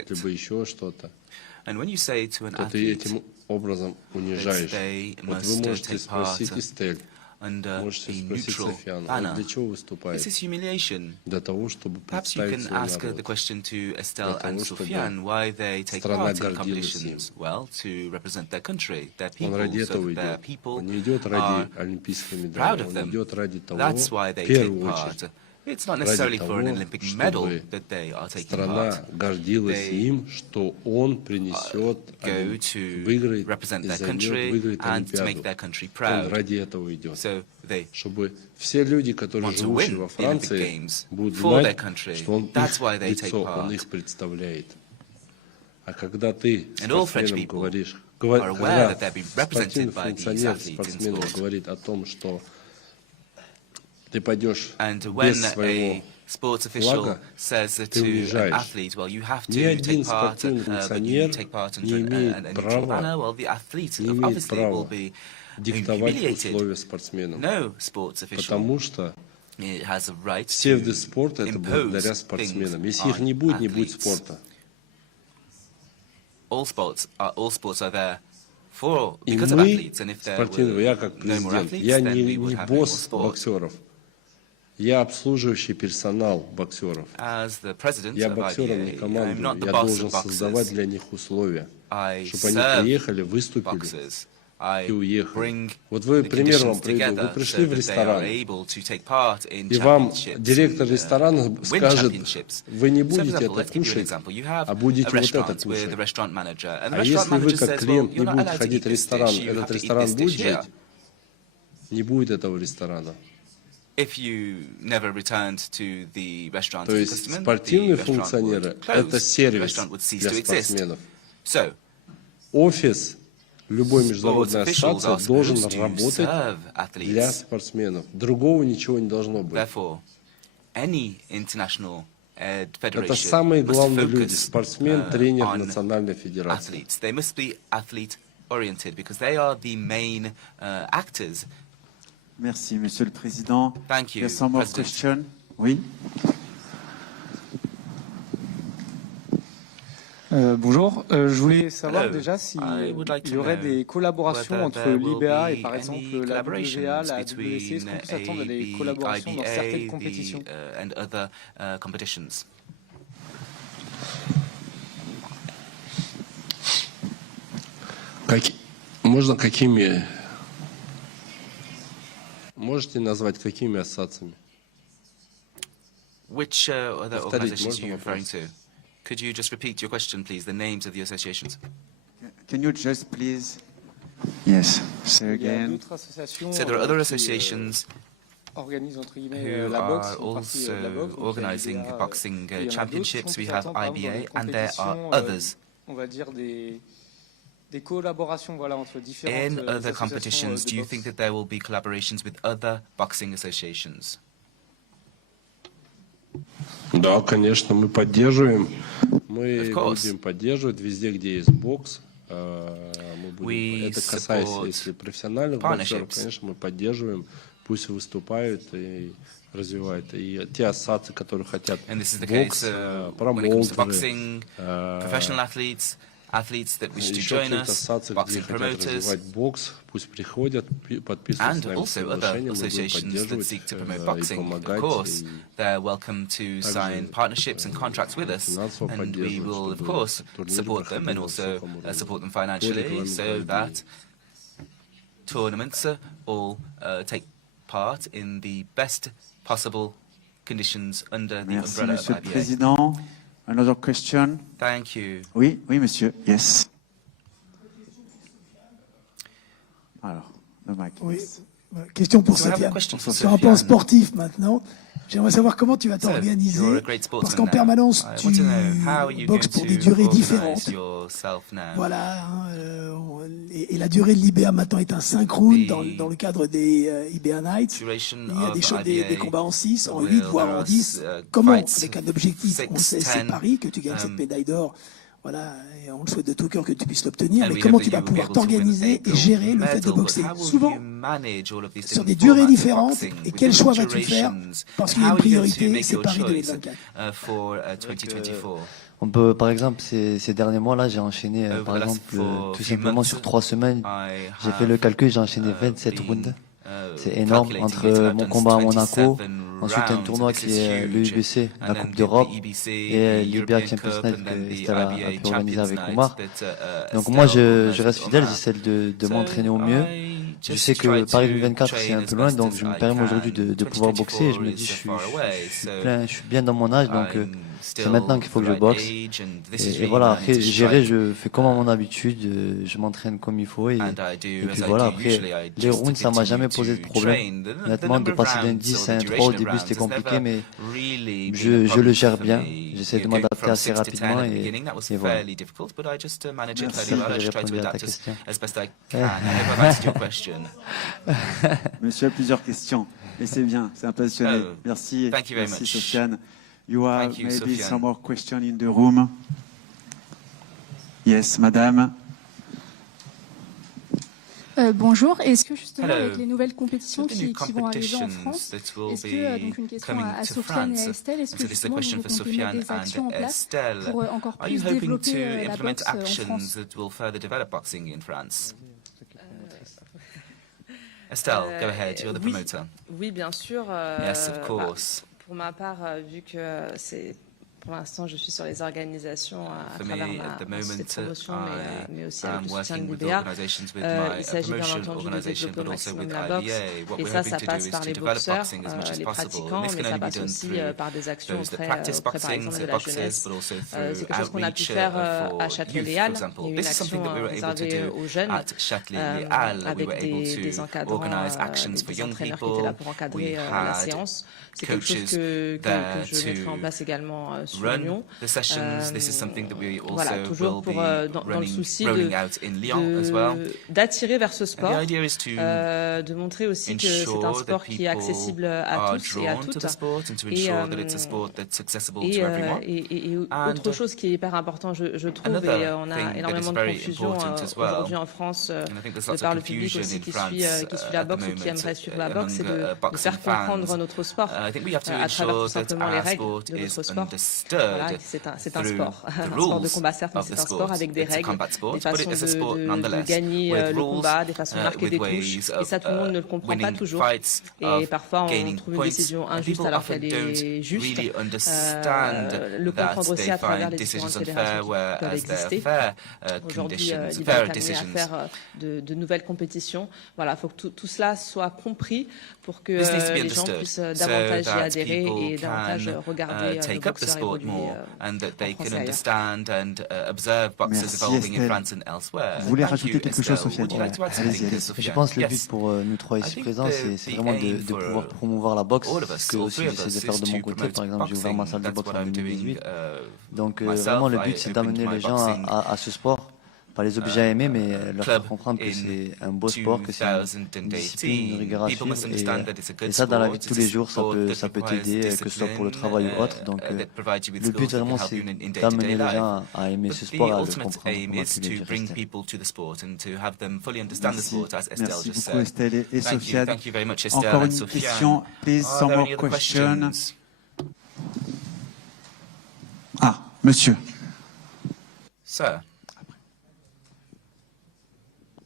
либо еще что-то, то ты этим образом унижаешь. Вот вы можете спросить Эстель, under a neutral banner. This is humiliation. Perhaps you can ask the question to Estelle and Sofiane why they take part in competitions. Well, to represent their country, their people, so that their people are proud of them. That's why they take part. It's not necessarily for an Olympic medal that they are taking part. They go to represent their country and to make their country proud. So they want to win the Olympic Games for their country. That's why they take part. And all French people are aware that they're being represented by these athletes in sport. And when a sports official says to an athlete, well, you have to take part, but you take part under a neutral banner, well, the athlete obviously will be humiliated. No sports official has a right to impose things on athletes. All sports are there because of athletes, and if there were no more athletes, then we would have no more sport. Я обслуживающий персонал боксеров. Я боксерам не командую. Я должен создавать для них условия, чтобы они приехали, выступили и уехали. Вот вы, пример вам приведу. Вы пришли в ресторан, и вам директор ресторана скажет, вы не будете это кушать, а будете вот это кушать. А если вы, как клиент, не будете ходить в ресторан, этот ресторан будет жить? Не будет этого ресторана. If you never returned to the restaurant То есть спортивные функционеры – это сервис для спортсменов. Офис любой международной ассоциации должен работать для спортсменов. Другого ничего не должно быть. Это самые главные люди – спортсмен, тренер национальной федерации. They must be athlete-oriented because they are the main actors. Merci, Monsieur le Président. Thank you, There's some more question. Oui. Bonjour, je voulais savoir déjà s'il y aurait des collaborations entre l'IBA et par exemple la WGA, la WC. Est-ce qu'on peut s'attendre à des collaborations dans certaines compétitions? Можно какими? Можете назвать какими ассоциациями? Which other organizations are you referring to? Could you just repeat your question, please? The names of the associations. Can you just please? Yes. Say again. So there are other associations who are also organizing boxing championships. We have IBA, and there are others. In other competitions, do you think that there will be collaborations with other boxing associations? Да, конечно, мы поддерживаем. Мы будем поддерживать везде, где есть бокс. Это касается, если профессиональных боксеров, конечно, мы поддерживаем. Пусть выступают и развивают. И те ассоциации, которые хотят бокс, промоутеры, athletes that wish to join us, boxing promoters, and also other associations that seek to promote boxing. Of course, they're welcome to sign partnerships and contracts with us, and we will, of course, support them and also support them financially so that tournaments all take part in the best possible conditions under the umbrella of IBA. Another question? Thank you. Oui, oui, monsieur. Yes. Alors, le mic. Oui. Question pour Sofiane. Sur un plan sportif maintenant, j'aimerais savoir comment tu vas t'organiser, parce qu'en permanence tu boxes pour des durées différentes. Voilà, et la durée de l'IBA maintenant est un 5 rounds dans le cadre des IBA Nights. Il y a des combats en 6, en 8, voire en 10. Comment, avec un objectif, on sait, c'est Paris, que tu gagnes cette médaille d'or. Voilà, et on le souhaite de tout cœur que tu puisses l'obtenir, mais comment tu vas pouvoir t'organiser et gérer le fait de boxer souvent sur des durées différentes, et quel choix vas-tu faire, parce qu'il y a une priorité, c'est Paris 2024. On peut, par exemple, ces derniers mois-là, j'ai enchaîné, par exemple, tout simplement sur 3 semaines, j'ai fait le calcul, j'ai enchaîné 27 rounds. c'est énorme. Entre mon combat à Monaco, ensuite un tournoi qui est le UBC, la Coupe d'Europe, et l'IBA Champions Night que Estelle a pu organiser avec Umar. Donc moi, je reste fidèle, j'essaie de m'entraîner au mieux. Je sais que Paris 2024 c'est un peu loin, donc je me permets aujourd'hui de pouvoir boxer et je me dis je suis bien dans mon âge, donc c'est maintenant qu'il faut que je boxe. Et voilà, après gérer, je fais comme à mon habitude, je m'entraîne comme il faut et puis voilà, après les rounds ça m'a jamais posé de problème. Honnêtement, de passer d'un 10 à un 3 au début c'était compliqué, mais je le gère bien, j'essaie de m'adapter assez rapidement et voilà. Merci, j'ai répondu à ta question. Monsieur a plusieurs questions, et c'est bien, c'est un passionné. Merci, merci Sofiane. You have maybe some more questions in the room. Yes, madame. Bonjour, est-ce que justement avec les nouvelles compétitions qui vont arriver en France, est-ce que, donc une question à Sofiane et à Estelle, est-ce que justement vous comptez mettre des actions en place pour encore plus développer la boxe en France? Estelle, go ahead, you're the promoter. Oui, bien sûr. Yes, of course. Pour ma part, vu que c'est pour l'instant, je suis sur les organisations à travers ma promotion, mais aussi avec le soutien de l'IBA. Il s'agit bien entendu de développer au maximum la boxe, et ça passe par les boxeurs, les pratiquants, mais ça passe aussi par des actions auprès par exemple de la jeunesse. C'est quelque chose qu'on a pu faire à Châtelet-Léal. Il y a eu une action réservée aux jeunes, avec des encadrants, des entraîneurs qui étaient là pour encadrer la séance. C'est quelque chose que je mettrai en place également sur Lyon. Voilà, toujours dans le souci d'attirer vers ce sport, de montrer aussi que c'est un sport qui est accessible à tous et à toutes. Et autre chose qui est hyper important, je trouve, et on a énormément de confusion aujourd'hui en France, de par le public aussi qui suit la boxe ou qui aimerait suivre la boxe, c'est de faire comprendre notre sport à travers tout simplement les règles de notre sport. Voilà, c'est un sport. Un sport de combat, certes, mais c'est un sport avec des règles, des façons de gagner le combat, des façons de marquer des touches. Et ça, tout le monde ne le comprend pas toujours. Et parfois, on trouve une décision injuste alors qu'elle est juste. Le comprendre aussi à travers les différentes fédérations qui peuvent exister. Aujourd'hui, il va être amené à faire de nouvelles compétitions. Voilà, il faut que tout cela soit compris pour que les gens puissent davantage y adhérer et davantage regarder le boxeur évoluer en France et ailleurs. Vous voulez rajouter quelque chose, Sofiane? Je pense que le but pour nous trois ici présents, c'est vraiment de pouvoir promouvoir la boxe, ce que aussi j'essaie de faire de mon côté. Par exemple, j'ai ouvert ma salle de boxe en 2018. Donc vraiment, le but, c'est d'amener les gens à ce sport. Pas les obliger à aimer, mais leur faire comprendre que c'est un beau sport, que c'est une discipline, une rigueur à suivre. Et ça, dans la vie de tous les jours, ça peut t'aider, que ce soit pour le travail ou autre. Donc, le but vraiment, c'est d'amener les gens à aimer ce sport, à le comprendre. Merci beaucoup, Estelle et Sofiane. Encore une question, please, some more questions. Ah, monsieur. Sir.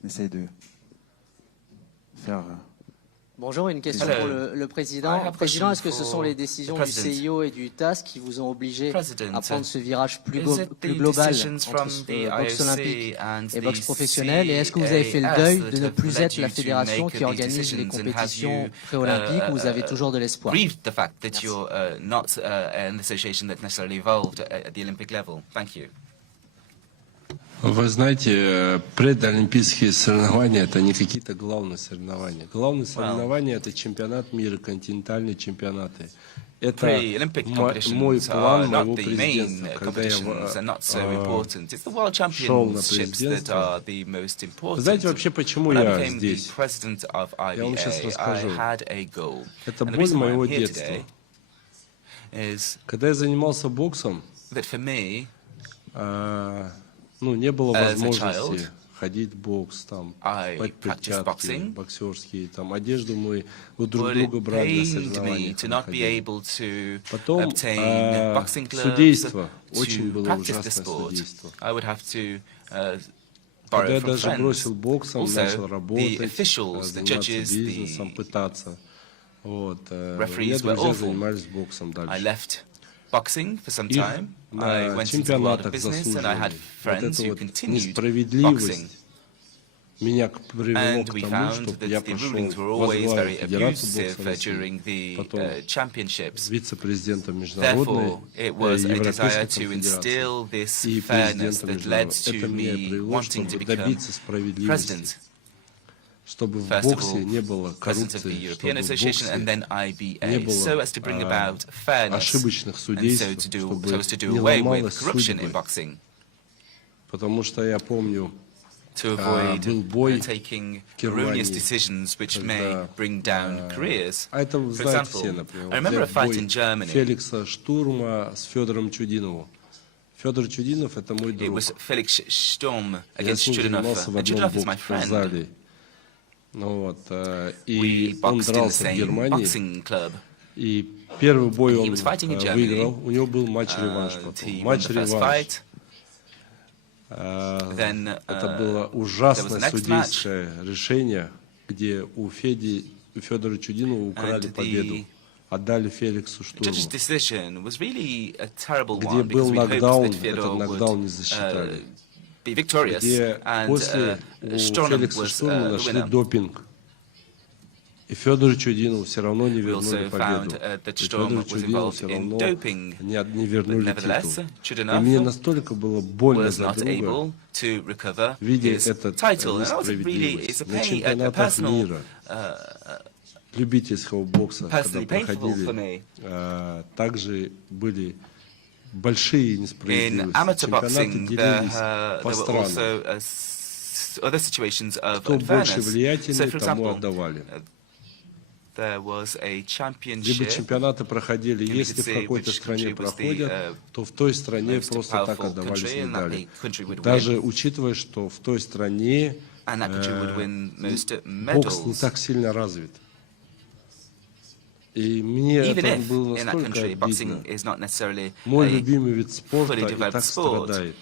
Essaye de faire... Bonjour, une question pour le Président. Président, est-ce que ce sont les décisions du CIO et du TAS qui vous ont obligé à prendre ce virage plus global entre boxe olympique et boxe professionnelle? Et est-ce que vous avez fait le deuil de ne plus être la fédération qui organise les compétitions pré-olympiques où vous avez toujours de l'espoir? Вы знаете, предолимпийские соревнования – это не какие-то главные соревнования. Главные соревнования – это чемпионат мира, континентальные чемпионаты. Это мой план моего президентства, когда я шел на президентство. Знаете вообще, почему я здесь? Я вам сейчас расскажу. Это боль моего детства. Когда я занимался боксом, не было возможности ходить в бокс, покупать перчатки боксерские, одежду мы у друг друга брали на соревнования. Потом судейство, очень было ужасное судейство. borrow from friends. Also, the officials, the judges, the referees were awful. I left boxing for some time. I went into the world of business and I had friends who continued boxing. And we found that the rulings were always very abusive during the championships. Therefore, it was a desire to instill this fairness that led to me wanting to become president. First of all, president of the European Association and then IBA, so as to bring about fairness and so as to do away with corruption in boxing. To avoid taking erroneous decisions which may bring down careers. For example, I remember a fight in Germany. It was Felix Sturm against Chudinov, and Chudinov is my friend. We boxed in the same boxing club. He was fighting in Germany. He won the first fight. Then there was the next match, and the judge's decision was really a terrible one because we hoped that Fyodor would be victorious, and Sturm was the winner. И Федору Чудинову все равно не вернули победу. И Федору Чудинову все равно не вернули титул. И мне настолько было больно за друга, видя этот несправедливость. На чемпионатах мира любительского бокса, когда проходили, также были большие несправедливости. Чемпионаты делились по странам. Кто больше влиятельный, тому отдавали. Либо чемпионаты проходили, если в какой-то стране проходят, то в той стране просто так отдавались медали. Даже учитывая, что в той стране бокс не так сильно развит. И мне это было настолько обидно. Мой любимый вид спорта и так страдает.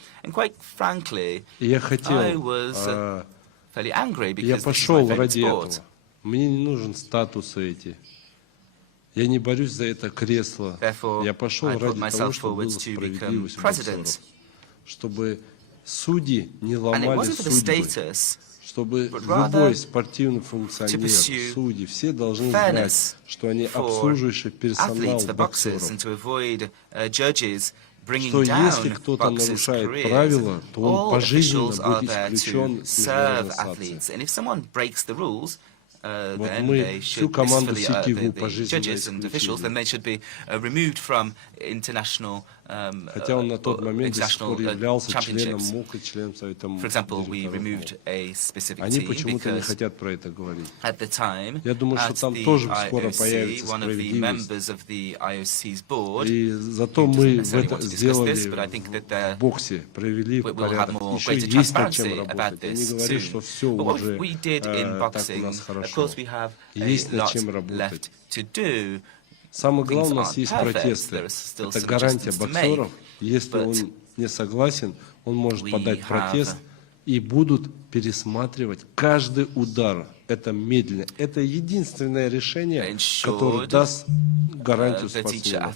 И я хотел, я пошел ради этого. Мне не нужен статус эти. Я не борюсь за это кресло. Я пошел ради того, чтобы была справедливость боксеров. Чтобы судьи не ломали судьбы. Чтобы любой спортивный функционер, судьи, все должны знать, что они обслуживающий персонал боксеров. Что если кто-то нарушает правила, то он пожизненно будет исключен из организации. Вот мы всю команду СИКИВУ пожизненно исключили. Хотя он на тот момент до сих пор являлся членом МОК и членом Совета директоров. Они почему-то не хотят про это говорить. Я думаю, что там тоже скоро появится справедливость. И зато мы это сделали в боксе, провели в порядок. Еще есть над чем работать. Я не говорю, что все уже так у нас хорошо. Есть над чем работать. Самое главное, у нас есть протесты. Это гарантия боксеров. Если он не согласен, он может подать протест, и будут пересматривать каждый удар. Это медленно. Это единственное решение, которое даст гарантию спортсмену.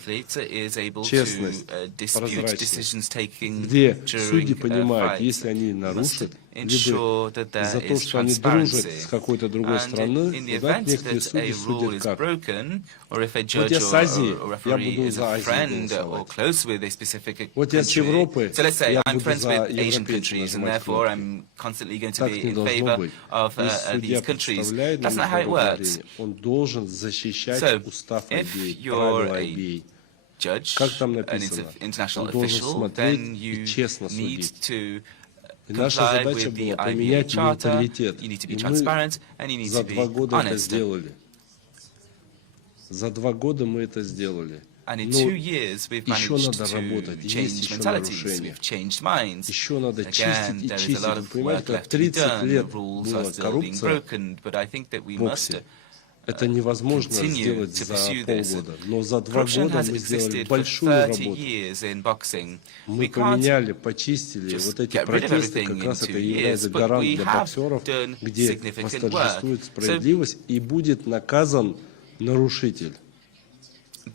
Честность, прозрачность. Где судьи понимают, если они нарушат, либо за то, что они дружат с какой-то другой страной, дать некоторые судьи судят как. Вот я с Азии, я буду за Азию голосовать. Вот я с Европы, я буду за европейцев нажимать. Так не должно быть. Если судья представляет на он должен защищать устав IBA, правила IBA. Как там написано? Он должен смотреть и честно судить. И наша задача была поменять менталитет. И мы за 2 года это сделали. За 2 года мы это сделали. Но еще надо работать, есть еще нарушения. Еще надо чистить и чистить. Вы понимаете, как 30 лет была коррупция в боксе. Это невозможно сделать за полгода, но за 2 года мы сделали большую работу. Мы поменяли, почистили вот эти протесты, как раз это и является гарант для боксеров, где восторжествует справедливость и будет наказан нарушитель.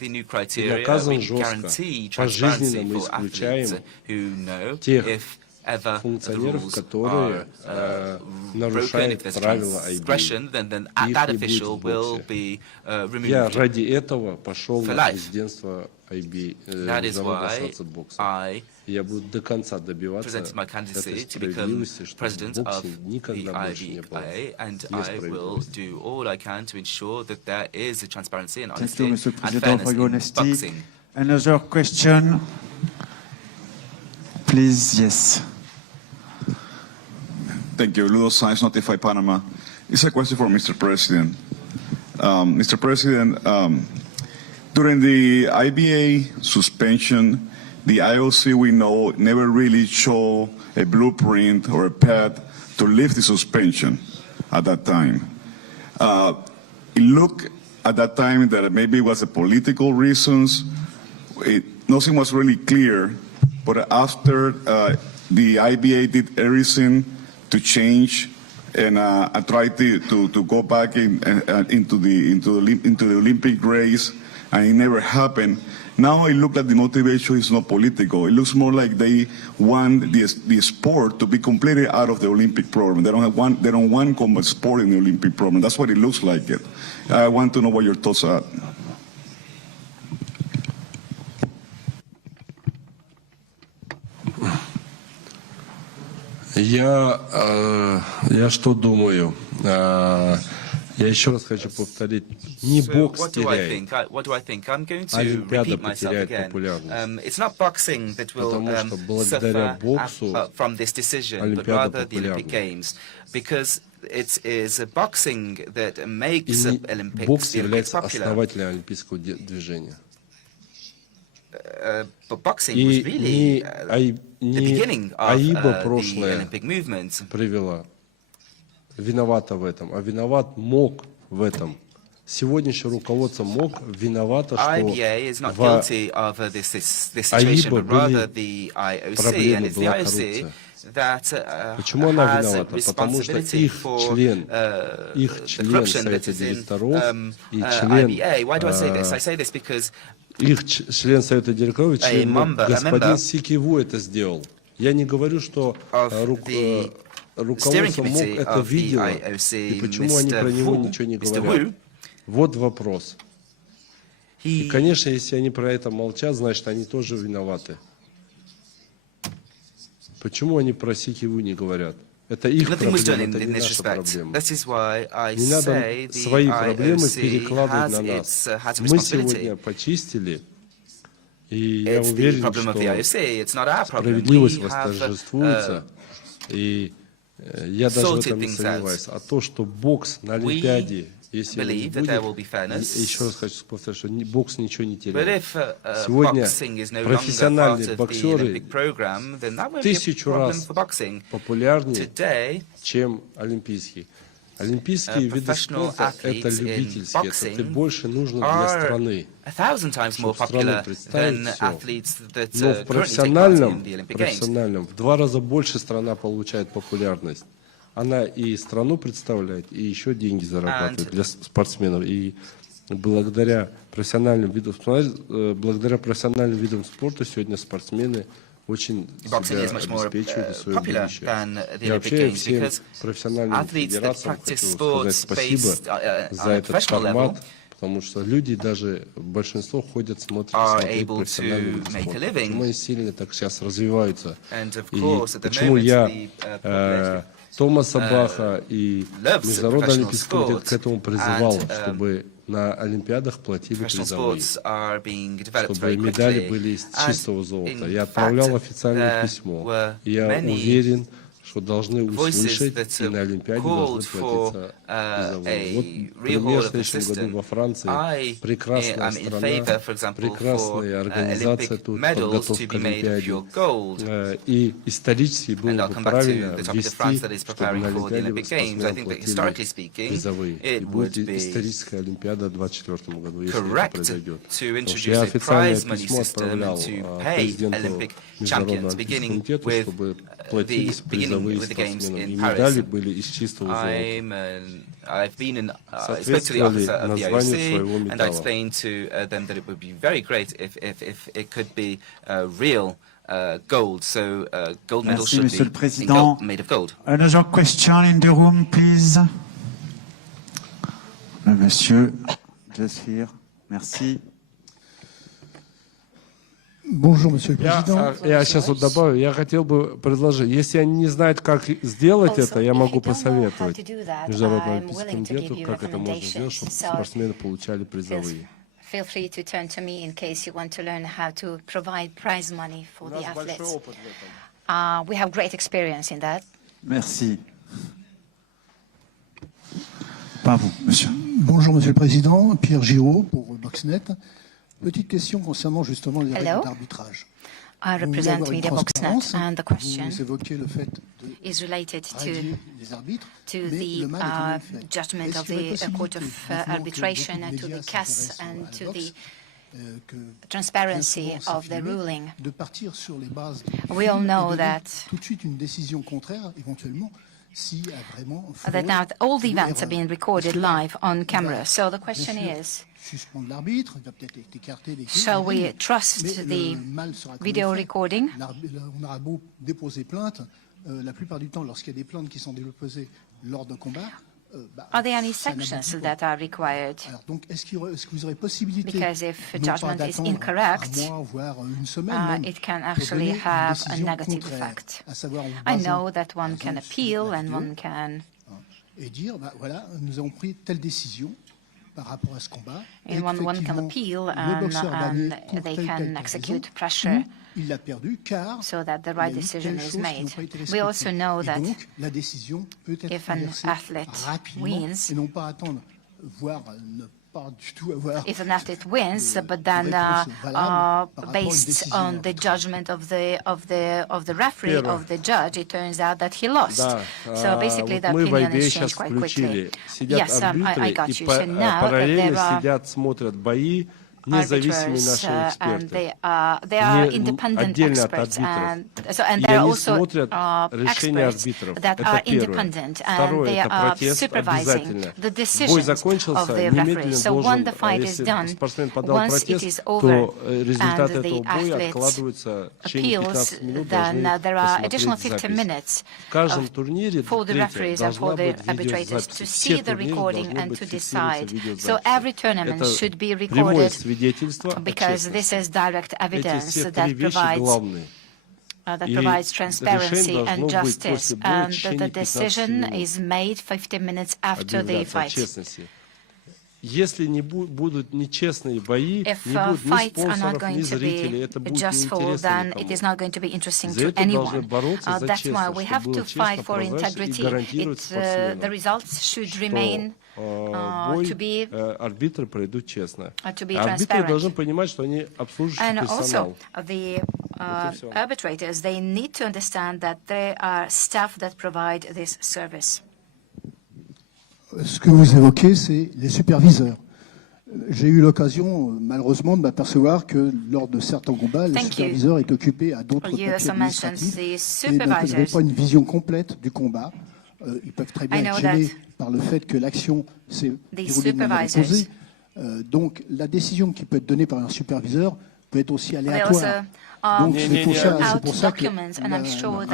И наказан жестко. Пожизненно мы исключаем тех функционеров, которые нарушают правила IBA. Их не будет в боксе. Я ради этого пошел на президентство IBA, Международной ассоциации бокса. Я буду до конца добиваться этой справедливости, чтобы в боксе никогда больше не было несправедливости. Thank you, Mr. President, for your honesty. Another question, please. Yes. Thank you. Ludo Sainz, Notify Panama. It's a question for Mr. President. Mr. President, during the IBA suspension, the IOC, we know, never really showed a blueprint or a path to lift the suspension at that time. It looked at that time that maybe it was a political reasons. Nothing was really clear, but after the IBA did everything to change and try to go back into the Olympic race, and it never happened. Now it looks like the motivation is not political. It looks more like they want the sport to be completely out of the Olympic program. They don't want combat sport in the Olympic program. That's what it looks like. I want to know what your thoughts are. Я что думаю? Я еще раз хочу повторить, не бокс теряет, Олимпиада потеряет популярность, потому что благодаря боксу Олимпиада популярна. И бокс является основателем олимпийского движения. И не АИБА прошлое привела, виновата в этом, а виноват МОК в этом. Сегодняшнее руководство МОК виновато, что в АИБА были проблемы, была коррупция. Почему она виновата? Потому что их член Совета директоров и член Совета директоров, господин Сикиву это сделал. Я не говорю, что руководство МОК это видело, и почему они про него ничего не говорят. Вот вопрос. И, конечно, если они про это молчат, значит, они тоже виноваты. Почему они про Сикиву не говорят? Это их проблема, это не наша проблема. Не надо свои проблемы перекладывать на нас. Мы сегодня почистили, и я уверен, что справедливость восторжествуется, и я даже в этом не сомневаюсь. А то, что бокс на Олимпиаде, если не будет, еще раз хочу повторить, что бокс ничего не теряет. Сегодня профессиональные боксеры 1000 раз популярнее, чем олимпийские. Олимпийские виды спорта — это любительские, это больше нужно для страны, чтобы страну представить все. Но в профессиональном в 2 раза больше страна получает популярность. Она и страну представляет, и еще деньги зарабатывает для спортсменов. И благодаря профессиональным видам спорта сегодня спортсмены очень себя обеспечивают свое будущее. Я вообще всем профессиональным федерациям хочу сказать спасибо за этот формат, потому что люди, даже большинство ходят, смотрят профессиональный вид спорта. Почему они сильно так сейчас развиваются? И почему я Томаса Баха и Международный олимпийский комитет к этому призывал, чтобы на Олимпиадах платили призовые, чтобы медали были из чистого золота. Я отправлял официальное письмо. И я уверен, что должны услышать и на Олимпиаде должны платиться призовые. Вот пример в следующем году во Франции. Прекрасная страна, прекрасная организация тут, подготовка к Олимпиаде. И исторически было бы правильно ввести, чтобы на Олимпиаде спортсменам платили призовые. И будет историческая Олимпиада в 2024 году, если это произойдет. Я официальное письмо отправлял президенту Международного олимпийского комитета, чтобы платились призовые спортсменам, и медали были из чистого золота. I've been spoke to the officer of the IOC, and I explained to them that it would be very great if it could be real gold. So gold medals should be made of gold. Another question in the room, please. Monsieur, just here. Merci. Bonjour, Monsieur le Président. Я сейчас вот добавлю, я хотел бы предложить, если они не знают, как сделать это, я могу посоветовать Международному олимпийскому комитету, как это можно сделать, чтобы спортсмены получали призовые. Feel free to turn to me in case you want to learn how to provide prize money for the athletes. We have great experience in that. Merci. Pas vous, monsieur. Bonjour, Monsieur le Président. Pierre Giraud pour Boxnet. Petite question concernant justement les règles d'arbitrage. I represent Media Boxnet, and the question Vous évoquez le fait is related les arbitres, to the judgment of the Court of Arbitration, to the CAS, and to the transparency of the ruling. de partir sur les bases We all know that tout de suite une décision contraire éventuellement. That now all the events are being recorded live on camera. So the question is, shall we trust the video recording? On aura beau déposer plainte, la plupart du temps, lorsqu'il y a des plaintes qui sont déposées lors d'un combat, are there any sanctions that are required? Because if judgment is incorrect, it can actually have a negative effect. I know that one can appeal and one can and one can appeal and they can execute pressure so that the right decision is made. We also know that if an athlete wins, if an athlete wins, but then based on the judgment of the referee, of the judge, it turns out that he lost. So basically the opinion is changed quite quickly. Yes, I got you. So now there are arbiters, and they are independent experts, and there are also experts that are independent, and they are supervising the decisions of the referee. So when the fight is done, once it is over and the athlete appeals, then there are additional 15 minutes for the referees and for the arbitrators to see the recording and to decide. So every tournament should be recorded, because this is direct evidence that provides transparency and justice, and the decision is made 15 minutes after the fight. If fights are not going to be justful, then it is not going to be interesting to anyone. That's why we have to fight for integrity. The results should remain to be transparent. And also, the arbitrators, they need to understand that there are staff that provide this service. Ce que vous évoquez, c'est les superviseurs. J'ai eu l'occasion, malheureusement, de m'apercevoir que lors de certains combats, le superviseur est occupé à d'autres papiers administratifs et donc ils n'ont pas une vision complète du combat. Ils peuvent très bien être gênés par le fait que l'action s'est déroulée de manière opposée. Donc la décision qui peut être donnée par un superviseur peut être aussi aléatoire. Donc c'est pour ça que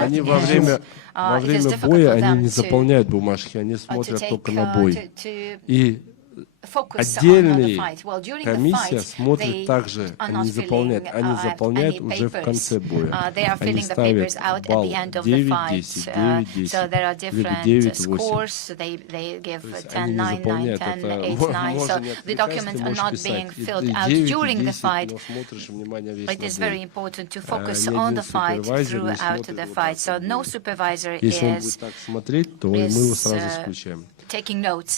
они во время боя они не заполняют бумажки, они смотрят только на бой. И Отдельные комиссия смотрит также, они заполняют уже в конце боя. Они ставят балл 9, 10, 9, 10, или 9, 8. То есть они не заполняют это, можно не отвлекаться, ты можешь писать и 9, и 10, но смотришь внимание весь на бой. Ни один супервайзер не смотрит. Если он будет так смотреть, то мы его сразу исключаем.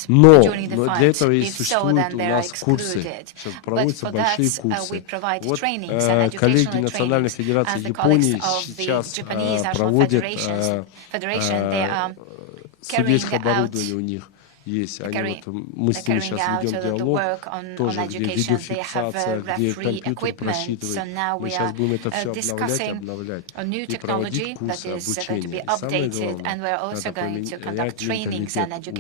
Но для этого и существуют у нас курсы. Сейчас проводятся большие курсы. Вот коллеги Национальной Федерации Японии сейчас проводят судейское оборудование у них. Есть. Они, вот, мы с ними сейчас ведем диалог, тоже где видеофиксация, где компьютер просчитывает. Мы сейчас будем это все обновлять и проводить курсы обучения. И самое главное, надо поменять менталитет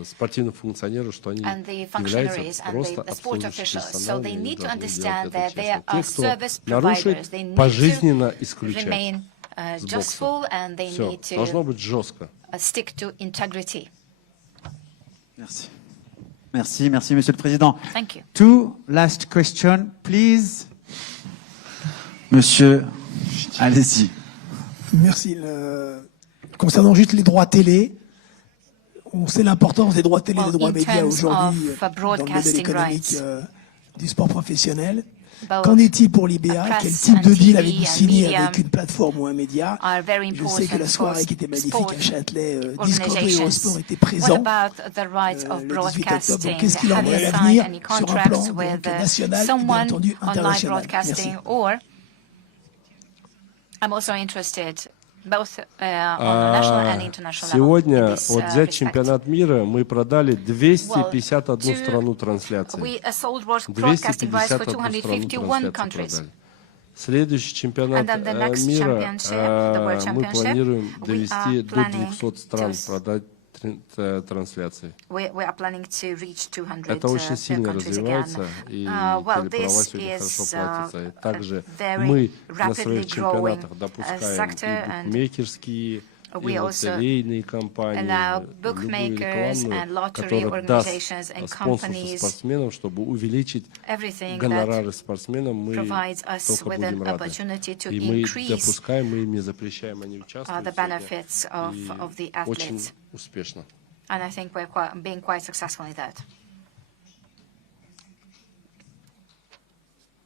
у спортивных функционеров, что они являются просто обслуживающими персоналом и должны делать это честно. Те, кто нарушит, пожизненно исключать. Все, должно быть жестко. Merci. Merci, merci, Monsieur le Président. Thank you. Two last questions, please. Monsieur, allez-y. Merci. Concernant juste les droits télé, on sait l'importance des droits télé et des droits médias aujourd'hui dans le modèle économique du sport professionnel. Qu'en est-il pour l'IBA? Quel type de deal avez-vous signé avec une plateforme ou un média? Je sais que la soirée qui était magnifique à Châtelet, Discovery Eurosport était présent le 18 octobre. Donc, qu'est-ce qu'il en est à l'avenir sur un plan national et bien entendu international? Merci. Сегодня, вот взять чемпионат мира, мы продали 251 страну трансляции. 251 страну трансляции продали. Следующий чемпионат мира мы планируем довести до 200 стран продать трансляции. Это очень сильно развивается, и телеправа сегодня хорошо платится. Также мы на своих чемпионатах допускаем и букмекерские, и лотерейные компании, любую рекламную, которая даст спонсорство спортсменам, чтобы увеличить гонорары спортсменам, мы только будем рады. И мы допускаем, мы им не запрещаем, они участвуют и очень успешно. And I think we're being quite successful in that.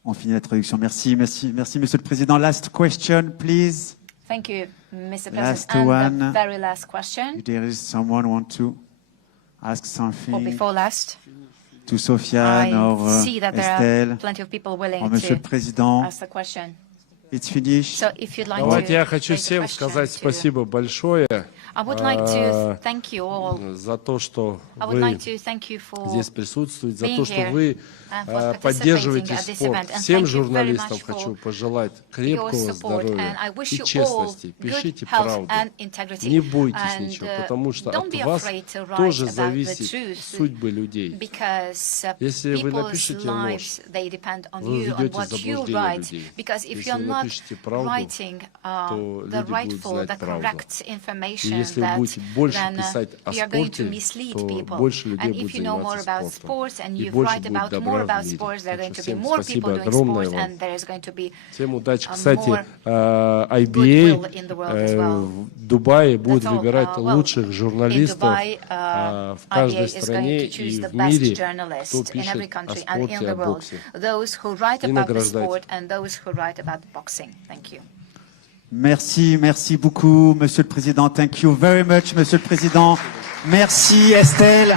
On finit la traduction. Merci, merci, merci, Monsieur le Président. Last question, please. Thank you, Mr. President. Last and one. the very last question. If there is someone want to ask Or something before last. to Sofiane or See that there are Estelle plenty of people willing or Monsieur le to Président. ask the question. It's finished. So if you'd like Давайте to я хочу raise a всем question сказать to- спасибо большое I would like to thank you all. за то, что I would вы like to thank you for здесь присутствуете, за being то, что here вы and for поддерживаете participating at this спорт. event. And Всем thank you very журналистам much хочу for пожелать your крепкого support, здоровья and I wish и you честности. all Пишите good health правду. and integrity. Не бойтесь And, ничего, потому что don't от be вас afraid to write тоже about the зависит truth, судьбы людей. Because Если вы people's напишете lives, ложь, they depend on вы you, on введете в what you заблуждение write. людей. Because if Если you're вы not напишете правду, writing то the люди будут rightful, знать the правду. correct И information, если вы that будете больше then писать о you're going to спорте, mislead то people. больше людей And будет if you know more заниматься about спортом. sports and И you больше write будет about more добра в about мире. sports, there are Так going что to be всем more people спасибо doing огромное sports, вам. and there is going to be Всем удачи. more Кстати, goodwill IBA in the world as well. в Дубае будет That's all. выбирать Well, лучших журналистов in Dubai, в IBA каждой is going стране to и choose the в best мире, journalists кто in every пишет о country and in спорте, the о world. боксе. Those who write И about the награждать. sport and those who write about boxing. Thank you. Merci, merci beaucoup, Monsieur le Président. Thank you very much, Monsieur le Président. Merci, Estelle.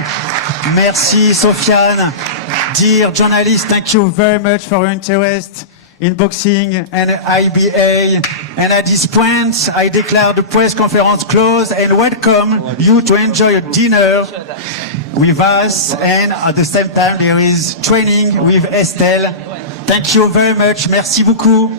Merci, Sofiane. Dear journalists, thank you very much for your interest in boxing and IBA. And at this point, I declare the press conference closed and welcome you to enjoy a dinner with us. And at the same time, there is training with Estelle. Thank you very much. Merci beaucoup.